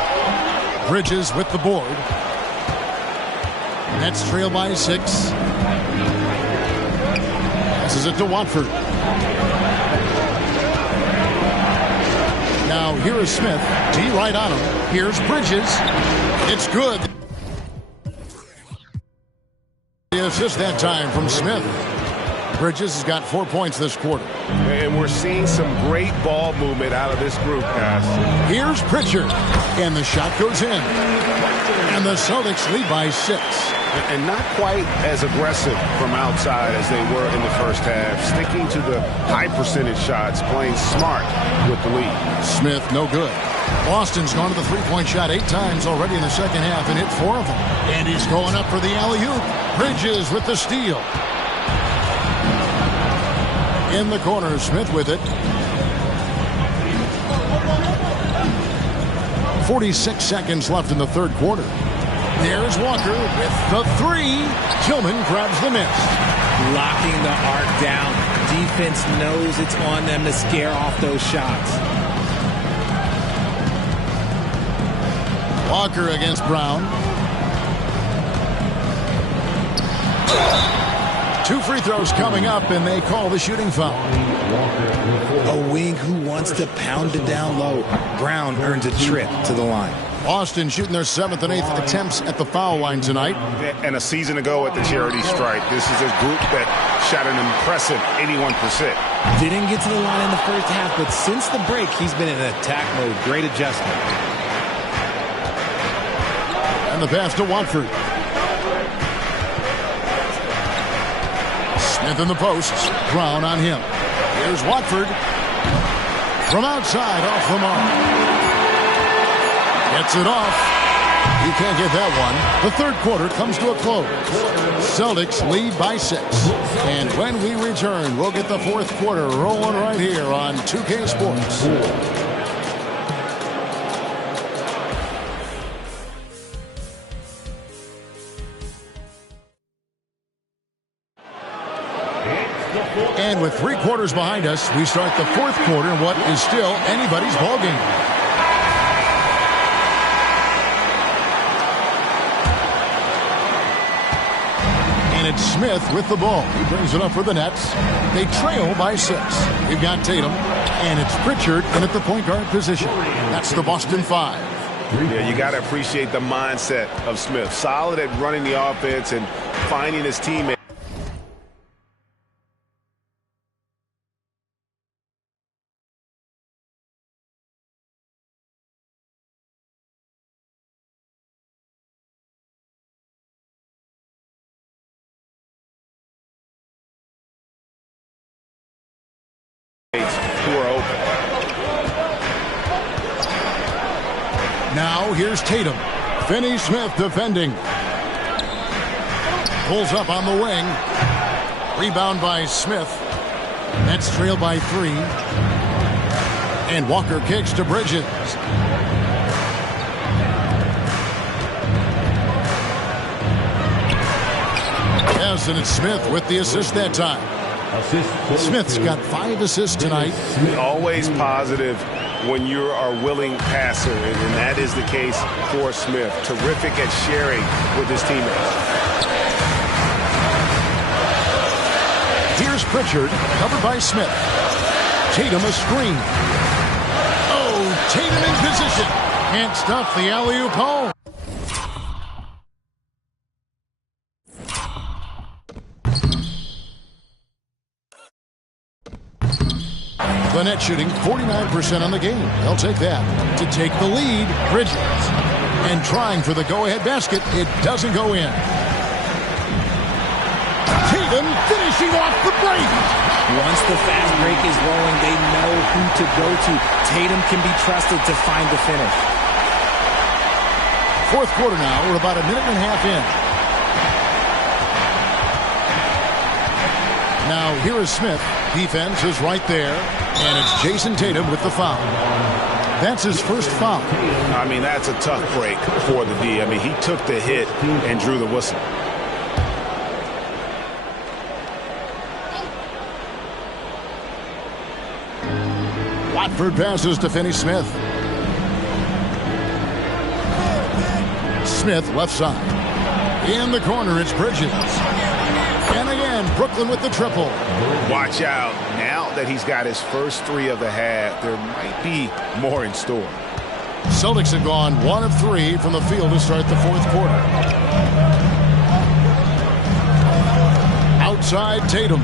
Bridges with the board. Nets trail by 6. Passes it to Watford. Now here is Smith. T right on him. Here's Bridges. It's good. The assist that time from Smith. Bridges has got 4 points this quarter. And we're seeing some great ball movement out of this group, guys. Here's Pritchard. And the shot goes in. And the Celtics lead by 6. And not quite as aggressive from outside as they were in the first half. Sticking to the high percentage shots, playing smart with the lead. Smith, no good. Boston's gone to the three-point shot 8 times already in the second half and hit 4 of them. And he's going up for the alley-oop. Bridges with the steal. In the corner, Smith with it. 46 seconds left in the third quarter. There's Walker with the 3. Tillman grabs the miss. Locking the arc down. Defense knows it's on them to scare off those shots. Walker against Brown. 2 free throws coming up, and they call the shooting foul. A wing who wants to pound it down low. Brown earns a trip to the line. Boston shooting their 7th and 8th attempts at the foul line tonight. And a season ago at the charity strike, this is a group that shot an impressive 81%. Didn't get to the line in the first half, but since the break, he's been in attack mode. Great adjustment. And the pass to Watford. Smith in the posts. Brown on him. Here's Watford. From outside, off the mark. Gets it off. You can't get that one. The third quarter comes to a close. Celtics lead by 6. And when we return, we'll get the fourth quarter rolling right here on 2K Sports. And with 3 quarters behind us, we start the fourth quarter in what is still anybody's ballgame. And it's Smith with the ball. He brings it up for the Nets. They trail by 6. We've got Tatum, and it's Pritchard in at the point guard position. That's the Boston 5. Yeah, you got to appreciate the mindset of Smith. Solid at running the offense and finding his teammate. Now here's Tatum. Finney Smith defending. Pulls up on the wing. Rebound by Smith. Nets trail by 3. And Walker kicks to Bridges. Yes, and it's Smith with the assist that time. Smith's got 5 assists tonight. Always positive when you are a willing passer, and that is the case for Smith. Terrific at sharing with his teammates. Here's Pritchard, covered by Smith. Tatum a screen. Oh, Tatum in position. Can't stuff the alley-oop home. The net shooting 49% on the game. They'll take that. To take the lead, Bridges. And trying for the go-ahead basket, it doesn't go in. Tatum Tatum finishing off the break. Once the fast break is rolling, they know who to go to. Tatum can be trusted to find the finish. Fourth quarter now. We're about a minute and a half in. Now here is Smith. Defense is right there. And it's Jason Tatum with the foul. That's his first foul. I mean, that's a tough break for the D. I mean, he took the hit and drew the whistle. Watford passes to Finney-Smith. Smith left side. In the corner, it's Bridges. And again, Brooklyn with the triple. Watch out. Now that he's got his first three of the half, there might be more in store. Celtics have gone 1 of 3 from the field to start the fourth quarter. Outside, Tatum.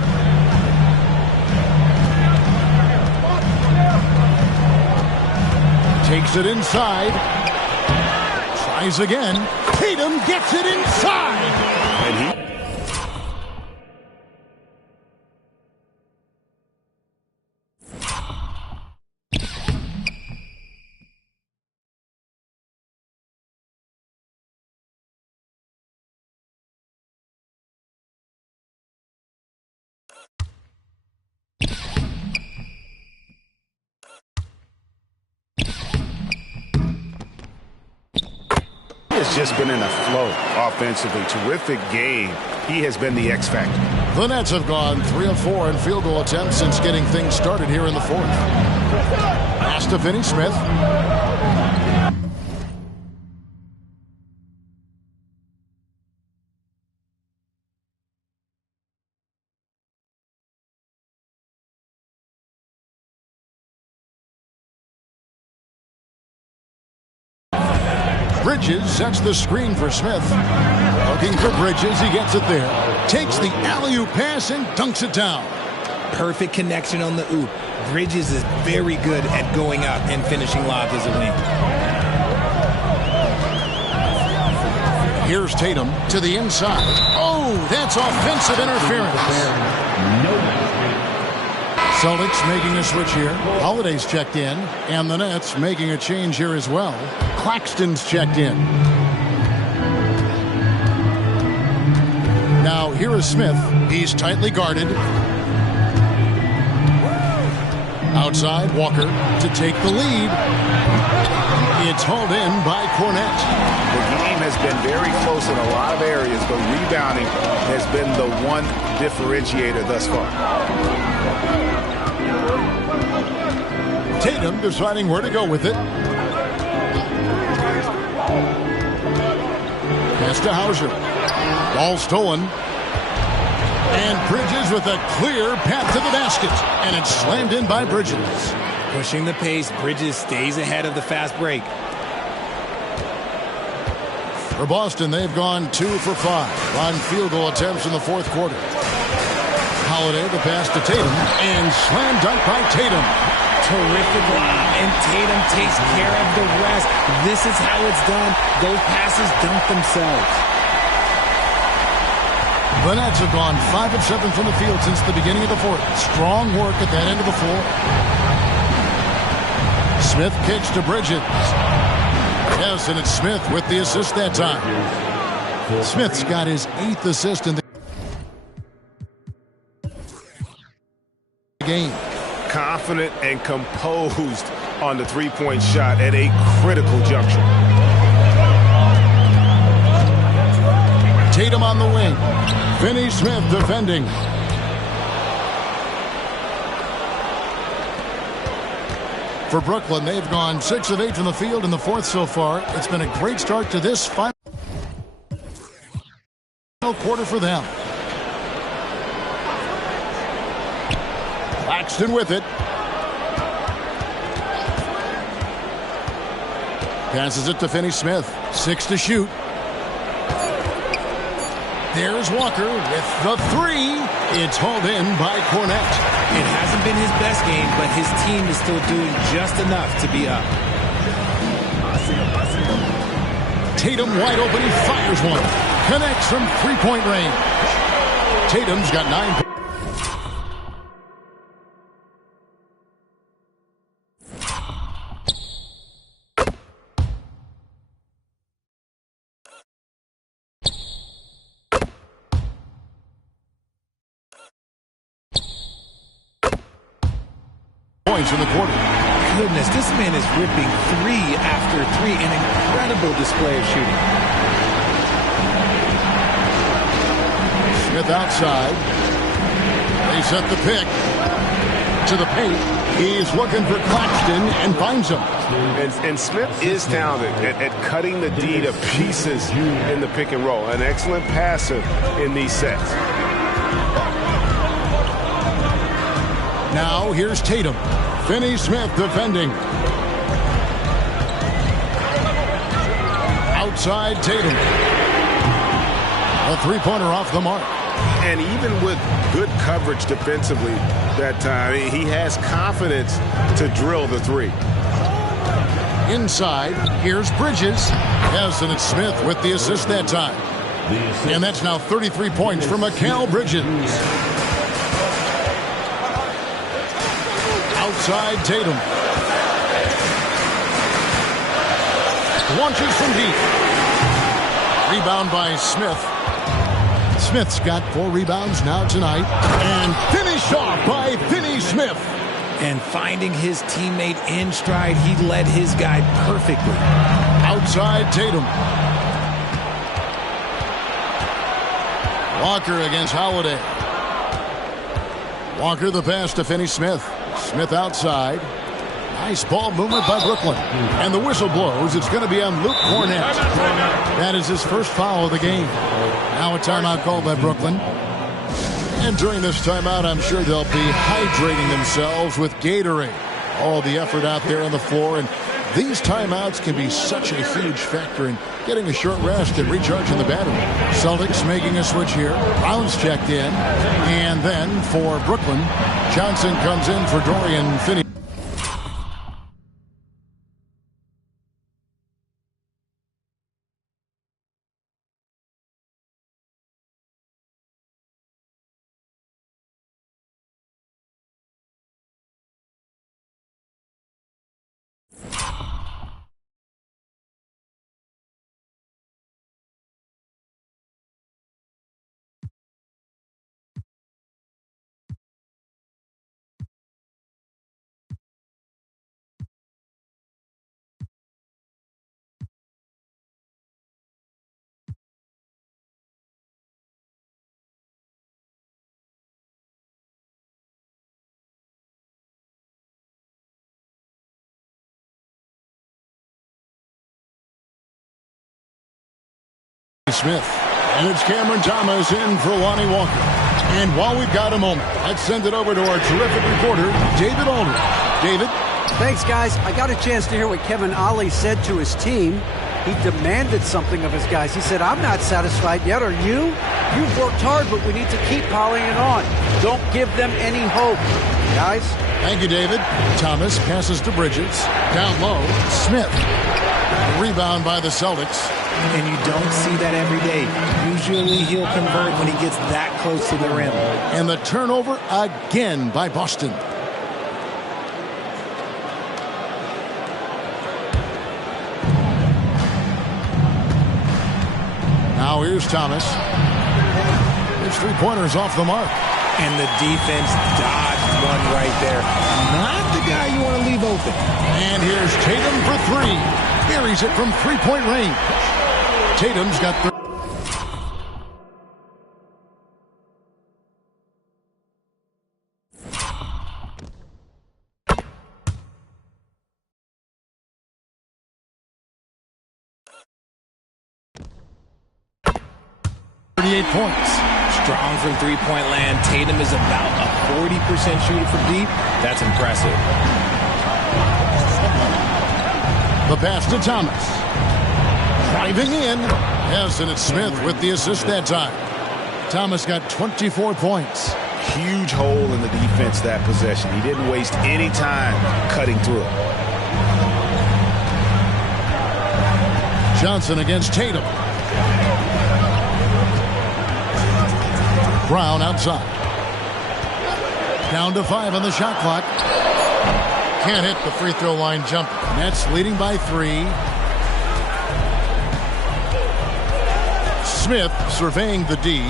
Takes it inside. Tries again. Tatum gets it inside. And he... has just been in a flow offensively. Terrific game. He has been the X factor. The Nets have gone 3 of 4 in field goal attempts since getting things started here in the fourth. Pass to Finney-Smith. Bridges sets the screen for Smith. Looking for Bridges. He gets it there. Takes the alley-oop pass and dunks it down. Perfect connection on the oop. Bridges is very good at going up and finishing lobs as a wing. Here's Tatum to the inside. Oh, that's offensive interference. Celtics making a switch here. Holiday's checked in. And the Nets making a change here as well. Claxton's checked in. Now here is Smith. He's tightly guarded. Outside, Walker to take the lead. It's hauled in by Cornette. The game has been very close in a lot of areas, but rebounding has been the one differentiator thus far. Tatum deciding where to go with it. Pass to Hauser. Ball stolen. And Bridges with a clear path to the basket. And it's slammed in by Bridges. Pushing the pace, Bridges stays ahead of the fast break. For Boston, they've gone 2 for 5 on field goal attempts in the fourth quarter. Holiday, the pass to Tatum. And slam dunk by Tatum. Terrific lob, and Tatum takes care of the rest. This is how it's done. Those passes dunk themselves. The Nets have gone 5 of 7 from the field since the beginning of the fourth. Strong work at that end of the floor. Smith kicks to Bridges. Yes, and it's Smith with the assist that time. Smith's got his 8th assist in the game. Confident and composed on the three-point shot at a critical juncture. Tatum on the wing. Finney-Smith defending. For Brooklyn, they've gone 6 of 8 from the field in the fourth so far. It's been a great start to this final quarter for them. Claxton with it. Passes it to Finney-Smith. 6 to shoot. There's Walker with the 3. It's hauled in by Cornette. It hasn't been his best game, but his team is still doing just enough to be up. Tatum wide open. He fires one. Connects from 3-point range. Tatum's got 9 points in the quarter. Goodness, this man is ripping 3 after 3. An incredible display of shooting. Smith outside. They set the pick to the paint. He's looking for Claxton and finds him. And Smith is talented at cutting the D to pieces in the pick and roll. An excellent passer in these sets. Now here's Tatum. Finney Smith defending. Outside Tatum. A three-pointer off the mark. And even with good coverage defensively that time, he has confidence to drill the three. Inside, here's Bridges. Yes, and it's Smith with the assist that time. And that's now 33 points for Mikal Bridges. Outside Tatum. Launches from deep. Rebound by Smith. Smith's got 4 rebounds now tonight. And finished off by Finney Smith. And finding his teammate in stride, he led his guy perfectly. Outside Tatum. Walker against Holiday. Walker the pass to Finney Smith. Smith outside. Nice ball movement by Brooklyn. And the whistle blows. It's going to be on Luke Cornett. That is his first foul of the game. Now a timeout called by Brooklyn. And during this timeout, I'm sure they'll be hydrating themselves with Gatorade. All the effort out there on the floor. And these timeouts can be such a huge factor in getting a short rest and recharging the battery. Celtics making a switch here. Brown's checked in. And then for Brooklyn, Johnson comes in for Dorian Finney. Smith. And it's Cameron Thomas in for Lonnie Walker. And while we've got a moment, let's send it over to our terrific reporter, David Aldridge. David? Thanks, guys. I got a chance to hear what Kevin Ollie said to his team. He demanded something of his guys. He said, I'm not satisfied yet. Are you? You've worked hard, but we need to keep piling it on. Don't give them any hope. Guys? Thank you, David. Thomas passes to Bridges. Down low, Smith. Rebound by the Celtics. And you don't see that every day. Usually he'll convert when he gets that close to the rim. And the turnover again by Boston. Now here's Thomas. His three-pointer's off the mark. And the defense dodged one right there. Not the guy you want to leave open. And here's Tatum for 3. Buries it from three-point range. Tatum's got 38 points. Strong from three-point land. Tatum is about a 40% shooter from deep. That's impressive. The pass to Thomas. Driving in. Yes, and it's Smith with the assist that time. Thomas got 24 points. Huge hole in the defense that possession. He didn't waste any time cutting through it. Johnson against Tatum. Brown outside. Down to 5 on the shot clock. Can't hit the free throw line jumper. Nets leading by 3. Smith surveying the D.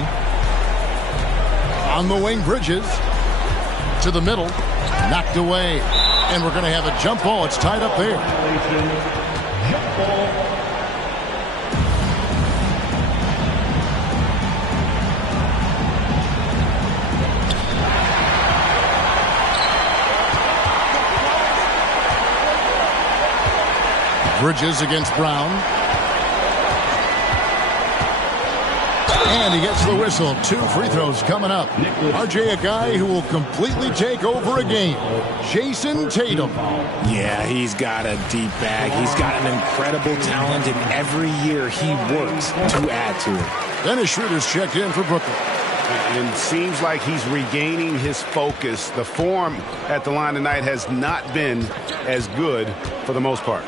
On the wing, Bridges. To the middle. Knocked away. And we're going to have a jump ball. It's tied up there. Jump ball. Bridges against Brown. And he gets the whistle. 2 free throws coming up. RJ, a guy who will completely take over a game. Jason Tatum. Yeah, he's got a deep bag. He's got an incredible talent, and every year he works to add to it. Dennis Schroeder's checked in for Brooklyn. And seems like he's regaining his focus. The form at the line tonight has not been as good for the most part.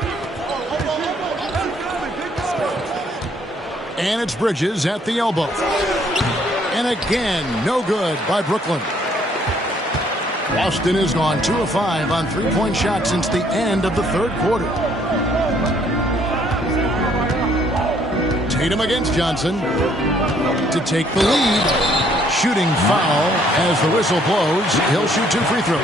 And it's Bridges at the elbow. And again, no good by Brooklyn. Boston has gone 2 of 5 on 3-point shots since the end of the third quarter. Tatum against Johnson to take the lead. Shooting foul as the whistle blows. He'll shoot 2 free throws.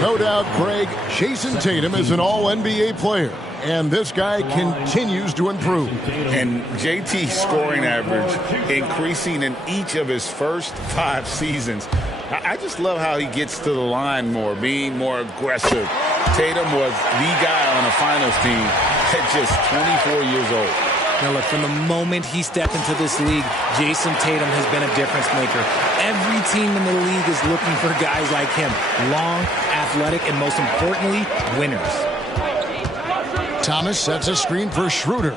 No doubt, Craig, Jason Tatum is an all-NBA player. And this guy continues to improve. And JT's scoring average increasing in each of his first 5 seasons. I just love how he gets to the line more, being more aggressive. Tatum was the guy on the finals team at just 24 years old. Now look, from the moment he stepped into this league, Jason Tatum has been a difference maker. Every team in the league is looking for guys like him. Long, athletic, and most importantly, winners. Thomas sets a screen for Schroeder.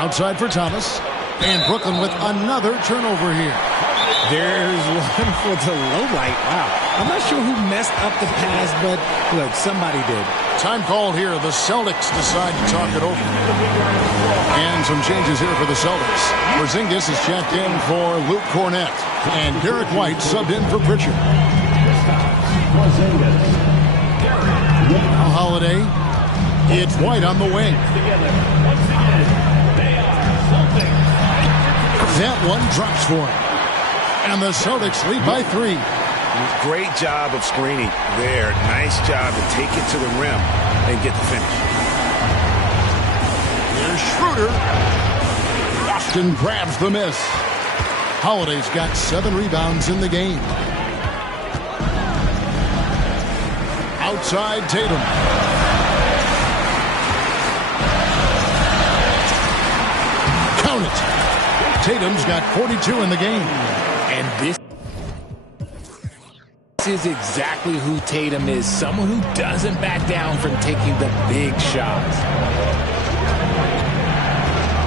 Outside for Thomas. And Brooklyn with another turnover here. There's one for the low light. Wow. I'm not sure who messed up the pass, but look, somebody did. Time called here. The Celtics decide to talk it over. And some changes here for the Celtics. Porzingis is checked in for Luke Cornett. And Derek White subbed in for Pritchard. Holiday. It's White on the wing. That one drops for him. And the Celtics lead by 3. Great job of screening there. Nice job to take it to the rim and get the finish. Here's Schroeder. Boston grabs the miss. Holiday's got 7 rebounds in the game. Outside Tatum. Count it. Tatum's got 42 in the game. And this is exactly who Tatum is. Someone who doesn't back down from taking the big shots.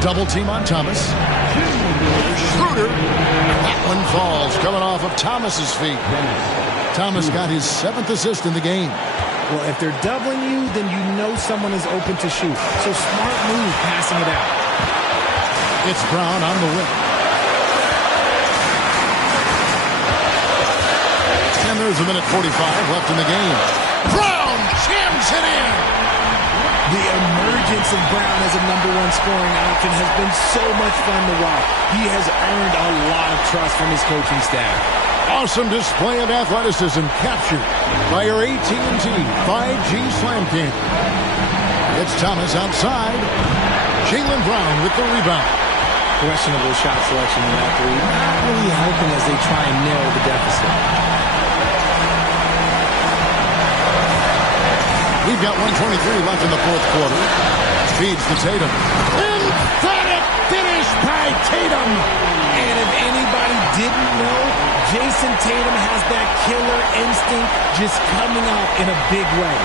Double team on Thomas. Schroeder. That one falls, coming off of Thomas's feet. Thomas got his 7th assist in the game. Well, if they're doubling you, then you know someone is open to shoot. So smart move passing it out. It's Brown on the wing. And there's a minute 45 left in the game. Brown jams it in. The emergence of Brown as a #1 scoring option has been so much fun to watch. He has earned a lot of trust from his coaching staff. Awesome display of athleticism captured by your AT&T 5G Slam Cam. It's Thomas outside. Jaylen Brown with the rebound. Questionable shot selection in that 3. Not really helping as they try and narrow the deficit. We've got 1:23 left in the fourth quarter. Feeds to Tatum. Emphatic finish by Tatum. And if anybody didn't know, Jason Tatum has that killer instinct just coming out in a big way.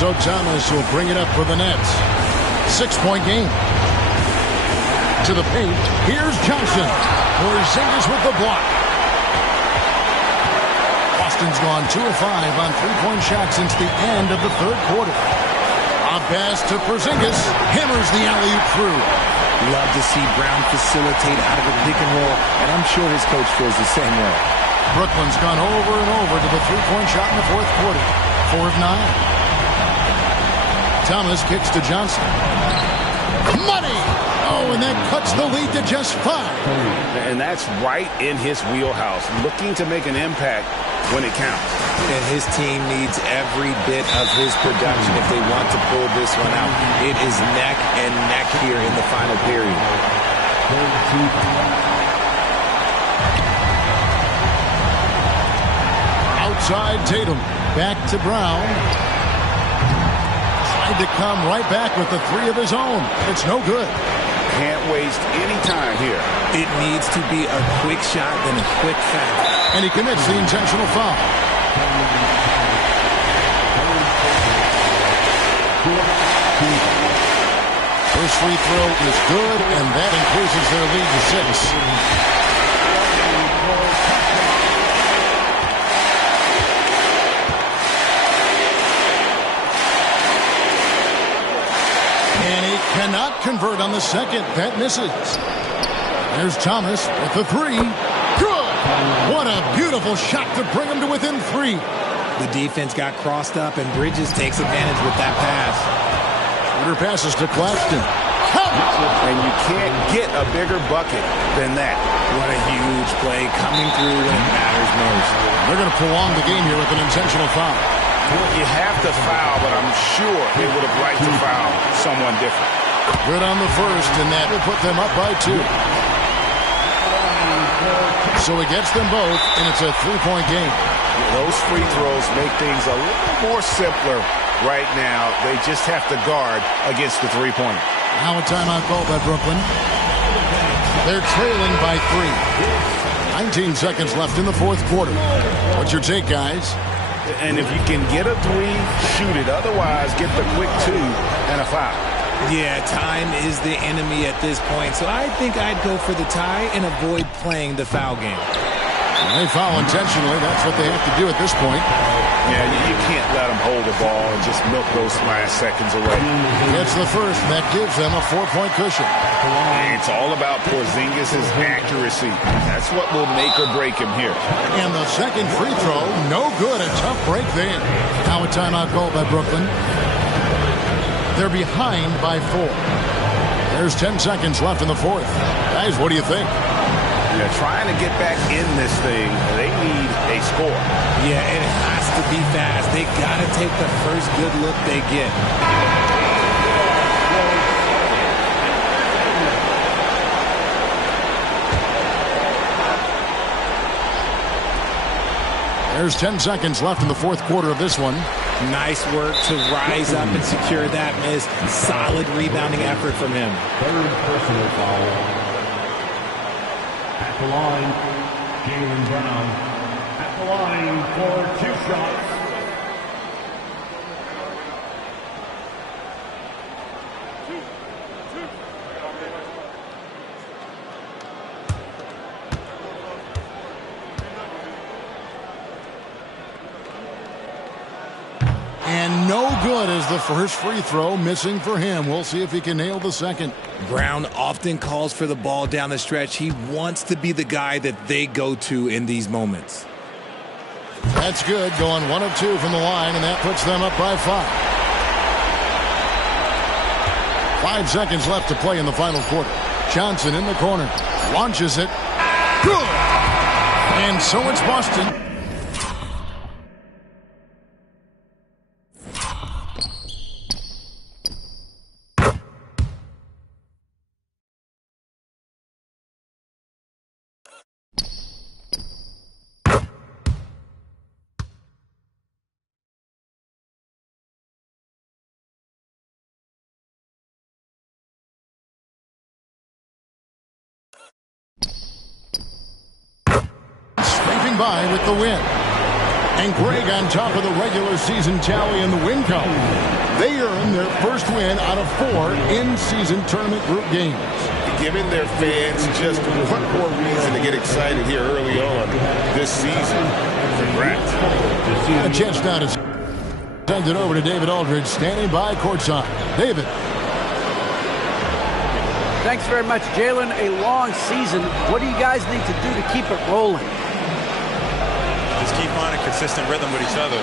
So Thomas will bring it up for the Nets. 6-point game. To the paint. Here's Johnson. Porzingis with the block. Boston's gone 2 of 5 on three-point shots since the end of the third quarter. A pass to Porzingis. Hammers the alley-oop through. Love to see Brown facilitate out of the pick and roll, and I'm sure his coach feels the same way. Brooklyn's gone over and over to the three-point shot in the fourth quarter. 4 of 9. Thomas kicks to Johnson. Money! Oh, and that cuts the lead to just 5. And that's right in his wheelhouse, looking to make an impact when it counts. And his team needs every bit of his production if they want to pull this one out. It is neck and neck here in the final period. Outside Tatum. Back to Brown. Tried to come right back with the 3 of his own. It's no good. Can't waste any time here. It needs to be a quick shot and a quick foul. And he commits the intentional foul. First free throw is good, and that increases their lead to 6. And he cannot convert on the second. That misses. There's Thomas with the 3. Good! What a beautiful shot to bring him to within 3. The defense got crossed up, and Bridges takes advantage with that pass. Shooter passes to Claxton. And you can't get a bigger bucket than that. What a huge play coming through when it matters most. They're going to prolong the game here with an intentional foul. You have to foul, but I'm sure they would have liked to foul someone different. Good on the first, and that will put them up by 2. So he gets them both, and it's a 3-point game. Those free throws make things a little more simpler right now. They just have to guard against the 3-pointer. Now a timeout call by Brooklyn. They're trailing by 3. 19 seconds left in the fourth quarter. What's your take, guys? And if you can get a 3, shoot it. Otherwise, get the quick 2 and a foul. Yeah, time is the enemy at this point. So I think I'd go for the tie and avoid playing the foul game. They foul intentionally. That's what they have to do at this point. Yeah, you can't let them hold the ball and just milk those last seconds away. Gets the first, and that gives them a 4-point cushion. It's all about Porzingis' accuracy. That's what will make or break him here. And the second free throw, no good. A tough break there. Now a timeout call by Brooklyn. They're behind by 4. There's 10 seconds left in the fourth. Guys, what do you think? They're trying to get back in this thing. They need a score. Yeah, it has to be fast. They got to take the first good look they get. There's 10 seconds left in the fourth quarter of this one. Nice work to rise up and secure that miss. Solid rebounding effort from him. Third personal foul. At the line, Jaylen Brown. At the line for 2 shots. And no good as the first free throw, missing for him. We'll see if he can nail the second. Brown often calls for the ball down the stretch. He wants to be the guy that they go to in these moments. That's good, going 1 of 2 from the line, and that puts them up by 5. 5 seconds left to play in the final quarter. Johnson in the corner, launches it. Good! And so it's Boston. By with the win. And Greg on top of the regular season tally in the win column. They earned their first win out of 4 in-season tournament group games. Giving their fans just one more reason to get excited here early on this season. Congrats. A chance now to send it over to David Aldridge, standing by courtside. David. Thanks very much, Jalen. A long season. What do you guys need to do to keep it rolling? Just keep finding consistent rhythm with each other.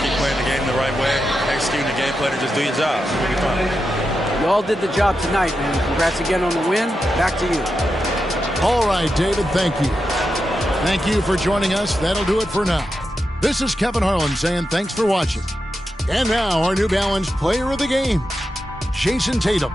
Keep playing the game the right way, executing the game plan, and just do your job. We'll be fine. You all did the job tonight, man. Congrats again on the win. Back to you. All right, David, thank you. Thank you for joining us. That'll do it for now. This is Kevin Harlan saying thanks for watching. And now our New Balance player of the game, Jason Tatum.